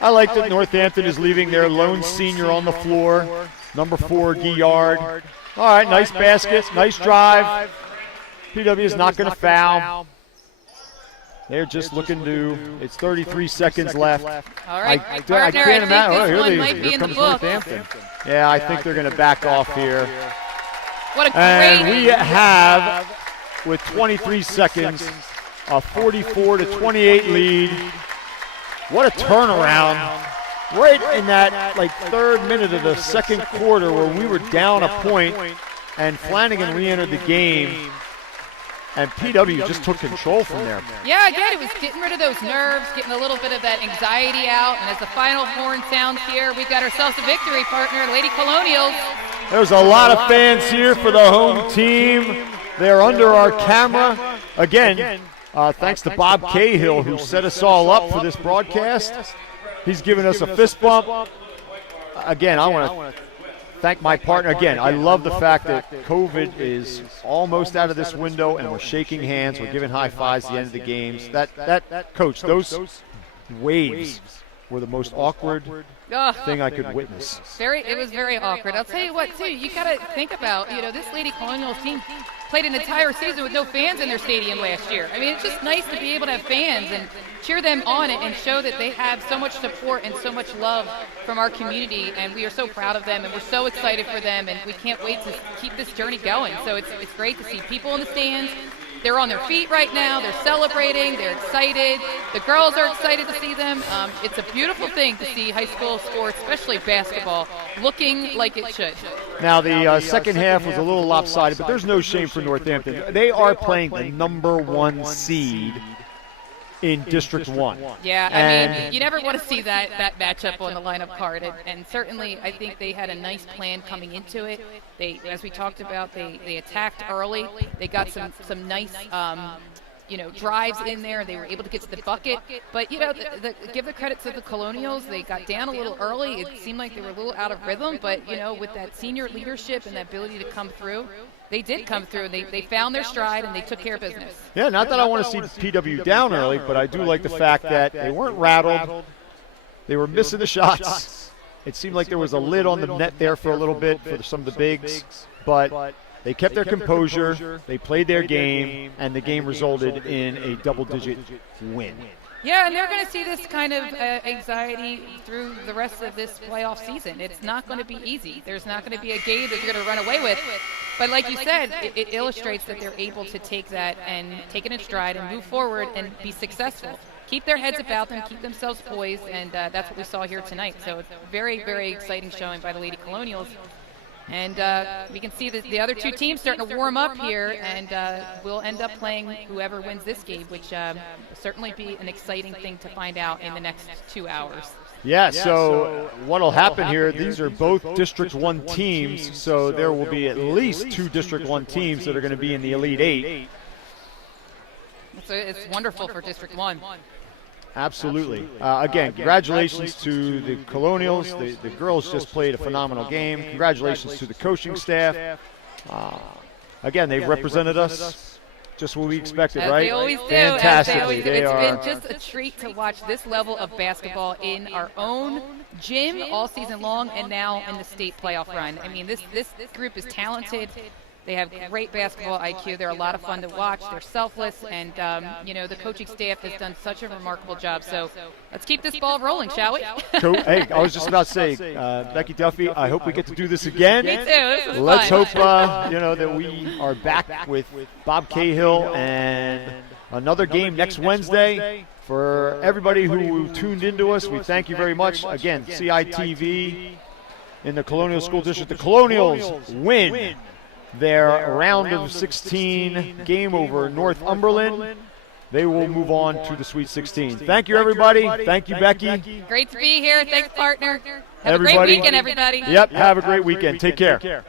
I like that Northampton is leaving their lone senior on the floor, number 4, Guillard. All right, nice basket, nice drive. PW is not going to foul. They're just looking to, it's 33 seconds left. All right, I can't imagine. This one might be in the book. Yeah, I think they're going to back off here. What a great. And we have, with 23 seconds, a 44-28 lead. What a turnaround. Right in that 3rd minute of the second quarter where we were down a point and Flanagan re-entered the game and PW just took control from there. Yeah, again, it was getting rid of those nerves, getting a little bit of that anxiety out, and as the final horn sounds here, we've got ourselves a victory partner, Lady Colonials. There's a lot of fans here for the home team. They're under our camera. Again, thanks to Bob Cahill, who set us all up for this broadcast. He's given us a fist bump. Again, I want to thank my partner. Again, I love the fact that COVID is almost out of this window and we're shaking hands. We're giving high fives at the end of the games. That coach, those waves were the most awkward thing I could witness. It was very awkward. I'll tell you what, too, you got to think about, this Lady Colonials team played an entire season with no fans in their stadium last year. I mean, it's just nice to be able to have fans and cheer them on and show that they have so much support and so much love from our community, and we are so proud of them, and we're so excited for them, and we can't wait to keep this journey going. So it's great to see people in the stands. They're on their feet right now. They're celebrating. They're excited. The girls are excited to see them. It's a beautiful thing to see high school sports, especially basketball, looking like it should. Now, the second half was a little lopsided, but there's no shame for Northampton. They are playing the number 1 seed in District 1. Yeah, I And- mean, you never want to see that matchup on the lineup card, and certainly I think they had a nice plan coming into it. They, as we talked about, they attacked early. They got some nice drives in there. They were able to get to the bucket. But give the credit to the Colonials. They got down a little early. It seemed like they were a little out of rhythm, but with that senior leadership and that ability to come through, they did come through. They found their stride and they took care of business. Yeah, not that I want to see PW down early, but I do like the fact that they weren't rattled. They were missing the shots. It seemed like there was a lid on the net there for a little bit for some of the bigs, but they kept their composure, they played their game, and the game resulted in a double-digit win. Yeah, and they're going to see this kind of anxiety through the rest of this playoff season. It's not going to be easy. There's not going to be a game that you're going to run away with. But like you said, it illustrates that they're able to take that and take it in stride and move forward and be successful. Keep their heads about them, keep themselves poised, and that's what we saw here tonight. So it's very, very exciting showing by the Lady Colonials. And we can see that the other two teams starting to warm up here, and we'll end up playing whoever wins this game, which will certainly be an exciting thing to find out in the next 2 hours. Yeah, so what will happen here, these are both District 1 teams, so there will be at least 2 District 1 teams that are going to be in the Elite 8. It's wonderful for District 1. Absolutely. Again, congratulations to the Colonials. The girls just played a phenomenal game. Congratulations to the coaching staff. Again, they've represented us just what we expected, As right? they always do. Fantastically. It's been just a treat to watch this level of basketball in our own gym all season long and now in the state playoff run. I mean, this group is talented. They have great basketball IQ. They're a lot of fun to watch. They're selfless, and the coaching staff has done such a remarkable job. So let's keep this ball rolling, shall we? Hey, I was just about to say, Becky Duffy, I hope we get to do this again. Me too. This was Let's fun. hope that we are back with Bob Cahill and another game next Wednesday. For everybody who tuned into us, we thank you very much. Again, CITV in the Colonial School District. The Colonials win their round of 16 game over Northumberland. They will move on to the Sweet 16. Thank you, everybody. Thank you, Becky. Great to be here. Thanks, partner. Have Everybody. a great weekend, everybody. Yep, have a great weekend. Take care.